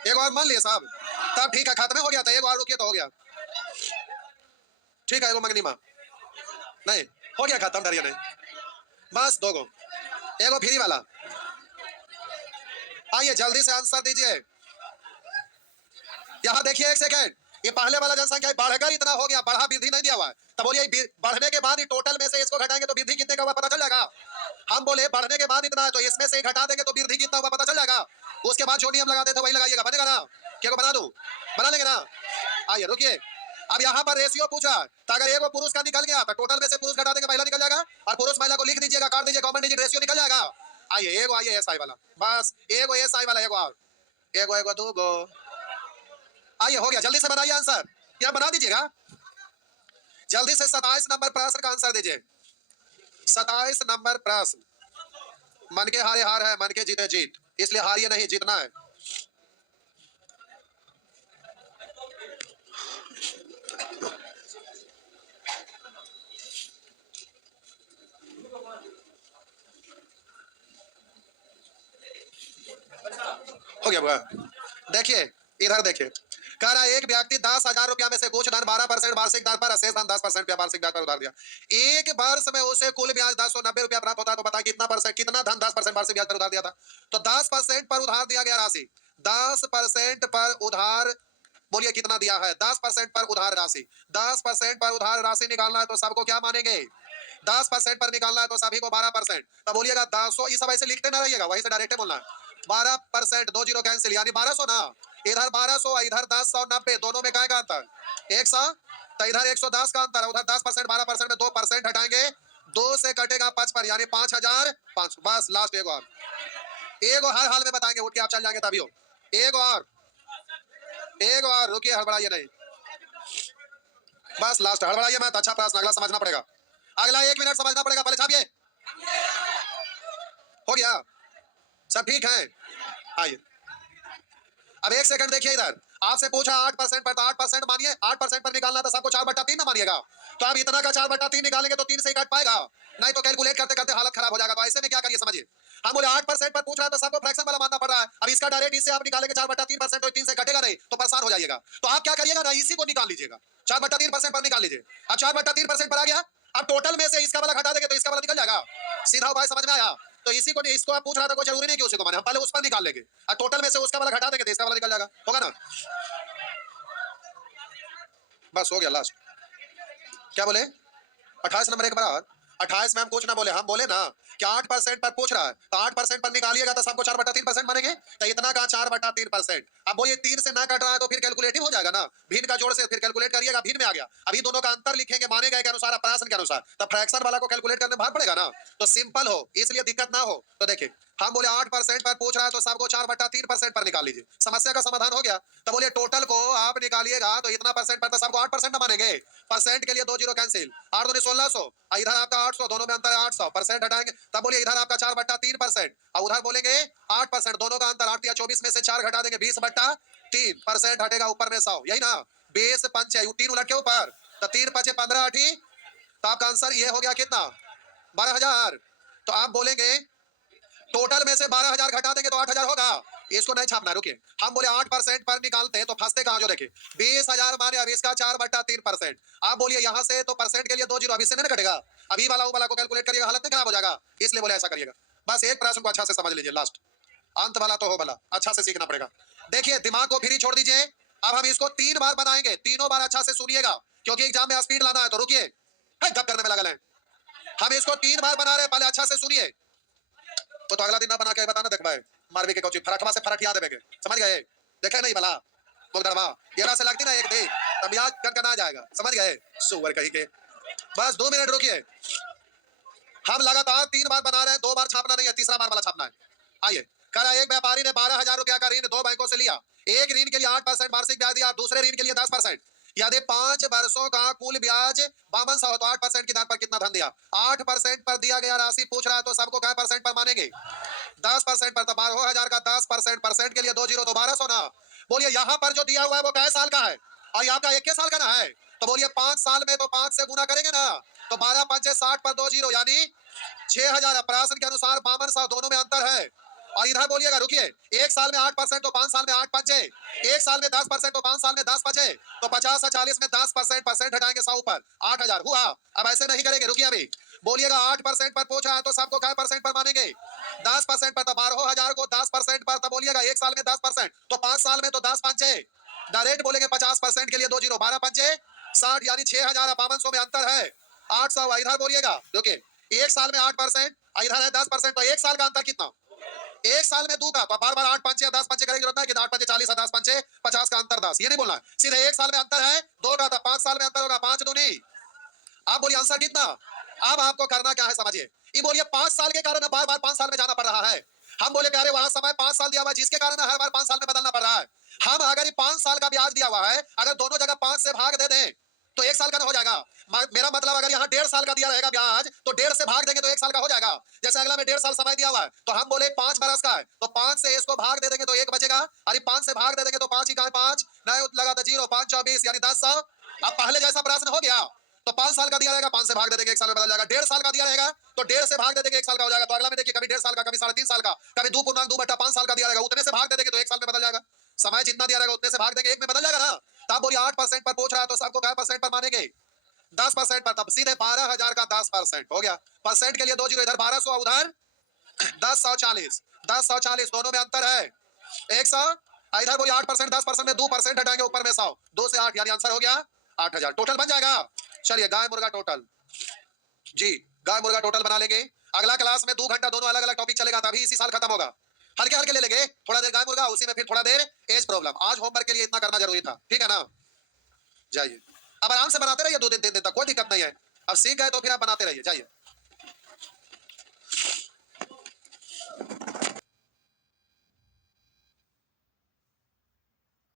एक बार मान लिया साहब। तब ठीक है, खत्म हो गया था, एक और रुकिए तो हो गया। ठीक है, एगो मगनीमा नहीं हो गया, खत्म, डरिए नहीं, बस दो गो, एगो फ्री वाला। आइए जल्दी से आंसर दीजिए। यहाँ देखिए, एक सेकेंड, ये पहले वाला जनसंख्या बढ़कर इतना हो गया, बढ़ा, वृद्धि नहीं दिया हुआ है, तो बोलिए बढ़ने के बाद टोटल में से इसको घटाएंगे तो वृद्धि कितने का हुआ पता चल जाएगा। हम बोले बढ़ने के बाद इतना है, तो इसमें से घटा देंगे तो वृद्धि कितना हुआ पता चल जाएगा। उसके बाद जो नियम लगाते थे वही लगाइएगा, बनेगा ना? क्या बना दूं, बना लेंगे ना? आइए रुकिए, अब यहाँ पर रेशियो पूछा, तो अगर एक पुरुष का निकल गया तो टोटल में से पुरुष घटा देंगे, महिला निकल जाएगा, और पुरुष महिला को लिख दीजिएगा, काट दीजिए, कॉमन डिजिट रेशियो निकल जाएगा। आइए एगो, आइए एस आई वाला, बस एगो एस आई वाला, एगो और एगो, एगो दो गो। आइए हो गया, जल्दी से बनाइए आंसर, क्या बना दीजिएगा जल्दी से। 27 नंबर प्रश्न का आंसर दीजिए। 27 नंबर प्रश्न, मन के हारे हार है, मन के जीते जीत, इसलिए हारिए नहीं, जीतना है। हो गया बुआ, देखिए इधर देखिए, कह रहा है एक व्यक्ति 10,000 रुपया में से कुछ धन 12% वार्षिक दर पर, शेष धन 10% वार्षिक दर पर उधार दिया। एक वर्ष में उसे कुल ब्याज 1090 रुपया प्राप्त होता है, तो बताइए कितना परसेंट, कितना धन 10% वार्षिक ब्याज पर उधार दिया था। तो 10% पर उधार दिया गया राशि, 10% पर उधार, बोलिए कितना दिया है, 10% पर उधार राशि। 10% पर उधार राशि निकालना है तो सबको क्या मानेंगे, 10% पर निकालना है तो सभी को 12%। तब बोलिएगा 10, ये सब ऐसे लिखते ना रहिएगा, वहीं से डायरेक्ट बोलना है। 12%, 2 जीरो कैंसिल, यानी 1200 ना, इधर 1200, इधर 1090, दोनों में क्या का अंतर, 100, तो इधर 110 का अंतर है, उधर 10%, 12% में 2% हटाएंगे, 2 से कटेगा 55, यानी 5500। बस लास्ट एगो और, एगो हर हाल में बताएंगे, उठ के आप चल जाएंगे तभी हो। एगो और, एगो और, रुकिए, हड़बड़ाइए नहीं, बस लास्ट, हड़बड़ाइए मत, अच्छा प्रश्न, अगला समझना पड़ेगा, अगला 1 मिनट समझना पड़ेगा, पहले छापिए। हो गया, सब ठीक है। आइए अब 1 सेकंड देखिए, इधर आपसे पूछा 8% पर, तो 8% मानिए, 8% पर निकालना था सबको 4/3 ना मानिएगा, तो आप इतना का 4/3 निकालेंगे तो 3 से ही कट पाएगा, नहीं तो कैलकुलेट करते करते हालत खराब हो जाएगा। तो ऐसे में क्या करिए समझिए, हम बोले 8% पर पूछ रहा है तो सबको फ्रैक्शन वाला मानना पड़ रहा है, अब इसका डायरेक्ट इससे आप निकालेंगे 4/3%, तो 3 से कटेगा नहीं, तो परेशान हो जाइएगा। तो आप क्या करिएगा ना, इसी को निकाल लीजिएगा, 4/3% पर निकाल लीजिए। अब 4/3% पर आ गया, अब टोटल में से इसका वाला घटा देंगे तो इसका वाला निकल जाएगा, सीधा उपाय समझ में आया। तो इसी को, इसको आप पूछ रहा था, कोई जरूरी नहीं कि उसी को माने, हम पहले उस पर निकाल लेंगे, और टोटल में से उसका वाला घटा देंगे तो इसका वाला निकल जाएगा, होगा ना? बस हो गया लास्ट। क्या बोले, 28 नंबर एक बार, 28 में हम कुछ ना बोले, हम बोले ना कि 8% पर पूछ रहा है, तो 8% पर निकालिएगा तो सबको 4/3% मानेंगे, तो इतना का 4/3%। अब बोलिए 3 से ना कट रहा है तो फिर कैलकुलेटिव हो जाएगा ना, भिन्न का जोड़ से फिर कैलकुलेट करिएगा, भिन्न में आ गया, अभी दोनों का अंतर लिखेंगे माने गए के अनुसार, प्रश्न के अनुसार, तो फ्रैक्शन वाला को कैलकुलेट करने भाग पड़ेगा ना, तो सिंपल हो, इसलिए दिक्कत ना हो। तो देखिए हम बोले 8% पर पूछ रहा है तो सबको 4/3% पर निकाल लीजिए, समस्या का समाधान हो गया। तो बोलिए टोटल को आप निकालिएगा तो इतना परसेंट पर, तो सबको 8% ना मानेंगे, परसेंट के लिए 2 जीरो कैंसिल, 8 दूनी 1600, इधर आपका 800, दोनों में अंतर है 800, परसेंट हटाएंगे, तब बोलिए इधर आपका 4/3%, और उधर बोलेंगे 8%, दोनों का अंतर 8 या 24 में से 4 घटा देंगे, 20/3, परसेंट हटेगा ऊपर में 100, यही ना, 20 5 3 उलट के ऊपर, तो 3 5 15 8, तो आपका आंसर ये हो गया कितना, 12,000। तो आप बोलेंगे टोटल में से 12,000 घटा देंगे तो 8,000 होगा, इसको नहीं छापना, रुकिए, हम बोले 8% पर निकालते हैं तो फंसते कहां, जो देखिए 20,000 माने, अब इसका 4/3%, आप बोलिए यहां से तो परसेंट के लिए 2 जीरो, अब इससे नहीं कटेगा, अभी वाला वो वाला को कैलकुलेट करिएगा, हालत नहीं खराब हो जाएगा, इसलिए बोले ऐसा करिएगा। बस एक प्रश्न को अच्छा से समझ लीजिए, लास्ट, अंत वाला तो हो भला, अच्छा से सीखना पड़ेगा। देखिए दिमाग को फ्री छोड़ दीजिए, अब हम इसको 3 बार बनाएंगे, तीनों बार अच्छा से सुनिएगा, क्योंकि एग्जाम में स्पीड लाना है, तो रुकिए, गप करने में लगा है, हम इसको 3 बार बना रहे हैं, पहले अच्छा से सुनिए, तो अगला दिन ना बना के बताना, देख भाई मारवी के कोची फरकवा से फरक याद है, समझ गए, देखे नहीं भला मुगदरवा येरा से लगती ना एक दे, तब याद कर ना जाएगा, समझ गए, सुअर कहीं के। बस 2 मिनट रुकिए, हम लगातार 3 बार बना रहे हैं, 2 बार छापना नहीं है, तीसरा बार वाला छापना है। आइए, कहा एक व्यापारी ने 12,000 रुपया का ऋण 2 बैंकों से लिया, एक ऋण के लिए 8% वार्षिक ब्याज दिया, दूसरे ऋण के लिए 10%, यदि 5 वर्षों का कुल ब्याज 5200 तो 8% की दर पर कितना धन दिया। 8% पर दिया गया राशि पूछ रहा है तो सबको क्या परसेंट पर मानेंगे, 10% पर, तो 12,000 का 10%, परसेंट के लिए 2 जीरो तो 1200 ना। बोलिए यहाँ पर जो दिया हुआ है वो कै साल का है, और यहाँ का 21 साल का ना है, तो बोलिए 5 साल में तो 5 से गुना करेंगे ना, तो 12 5 60 पर 2 जीरो, यानी 6,000, प्रश्न के अनुसार 5200, दोनों में अंतर है, और इधर बोलिएगा रुकिए, 1 साल में 8% तो 5 साल में 8 पंचे, 1 साल में 10% तो 5 साल में 10 बचे, तो 50 और 40 में 10% परसेंट हटाएंगे 100 ऊपर 8000 हुआ। अब ऐसे नहीं करेंगे, रुकिए अभी बोलिएगा 8% पर पूछ रहा है तो सबको क्या परसेंट पर मानेंगे? 10% पर, तो 12000 को 10% पर, तो बोलिएगा 1 साल में 10% तो 5 साल में तो 10 पंचे, डायरेक्ट बोलेंगे 50% के लिए 2 जीरो 12 पंचे 60, यानी 6500 में अंतर है 800। इधर बोलिएगा देखिए, 1 साल में 8%, इधर है 10%, तो 1 साल का अंतर कितना? 1 साल में 2 का, तो बार बार 8 पंचे या 10 पंचे करेंगे, जरूरत है कि 8 पंचे 40 और 10 पंचे 50 का अंतर 10, ये नहीं बोलना है, सीधे 1 साल में अंतर है 2 का, तो 5 साल में अंतर होगा 5 दूनी। आप बोलिए आंसर कितना? अब आपको करना क्या है समझिए, ये बोलिए 5 साल के कारण बार बार 5 साल में जाना पड़ रहा है। हम बोले प्यारे वहां समय 5 साल दिया हुआ जिसके कारण हर बार 5 साल में बदलना पड़ रहा है। हम अगर ये 5 साल का ब्याज दिया हुआ है, अगर दोनों जगह 5 से भाग दे दें तो 1 साल का हो जाएगा। मेरा मतलब अगर यहाँ 1.5 साल का दिया रहेगा ब्याज तो 1.5 से भाग देंगे तो 1 साल का हो जाएगा। जैसे अगला में 1.5 साल समय दिया हुआ है तो हम बोले 5 बरस का है, तो 5 से इसको भाग दे देंगे तो 1 बचेगा, अरे 5 से भाग दे देंगे तो 5 ही का 5 नए लगा तो 0 5 24 यानी 10 साल। अब पहले जैसा प्रश्न हो गया, तो 5 साल का दिया रहेगा 5 से भाग दे देंगे 1 साल में बदल जाएगा, 1.5 साल का दिया रहेगा तो 1.5 से भाग दे देंगे 1 साल का हो जाएगा। तो अगला में देखिए कभी 1.5 साल का, कभी 3.5 साल का, कभी 2.2/5 साल का दिया रहेगा, उतने से भाग दे देंगे तो 1 साल में बदल जाएगा। समय जितना दिया रहेगा उतने से भाग देंगे 1 में बदल जाएगा ना। तो आप बोलिए 8% पर पूछ रहा है तो सबको क्या परसेंट पर मानेंगे? 10% पर, तब सीधे 12000 का 10% हो गया। परसेंट के लिए 2 जीरो, इधर 1200 उधर 1040, 1040 दोनों में अंतर है 100। इधर बोलिए 8% 10% में 2% हटाएंगे ऊपर में 100, 2 से 8 यानी आंसर हो गया 8000, टोटल बन जाएगा। चलिए गाय मुर्गा टोटल, जी गाय मुर्गा टोटल बना लेंगे। अगला क्लास में 2 घंटा दोनों अलग अलग टॉपिक चलेगा, तभी इसी साल खत्म होगा। हल्के हल्के ले लेंगे, थोड़ा देर गाय मुर्गा, उसी में फिर थोड़ा देर एज प्रॉब्लम। आज होमवर्क के लिए इतना करना जरूरी था, ठीक है ना? जाइए अब आराम से बनाते रहिए 2 दिन 3 दिन तक, कोई दिक्कत नहीं है। अब सीख गए तो फिर आप बनाते रहिए, जाइए।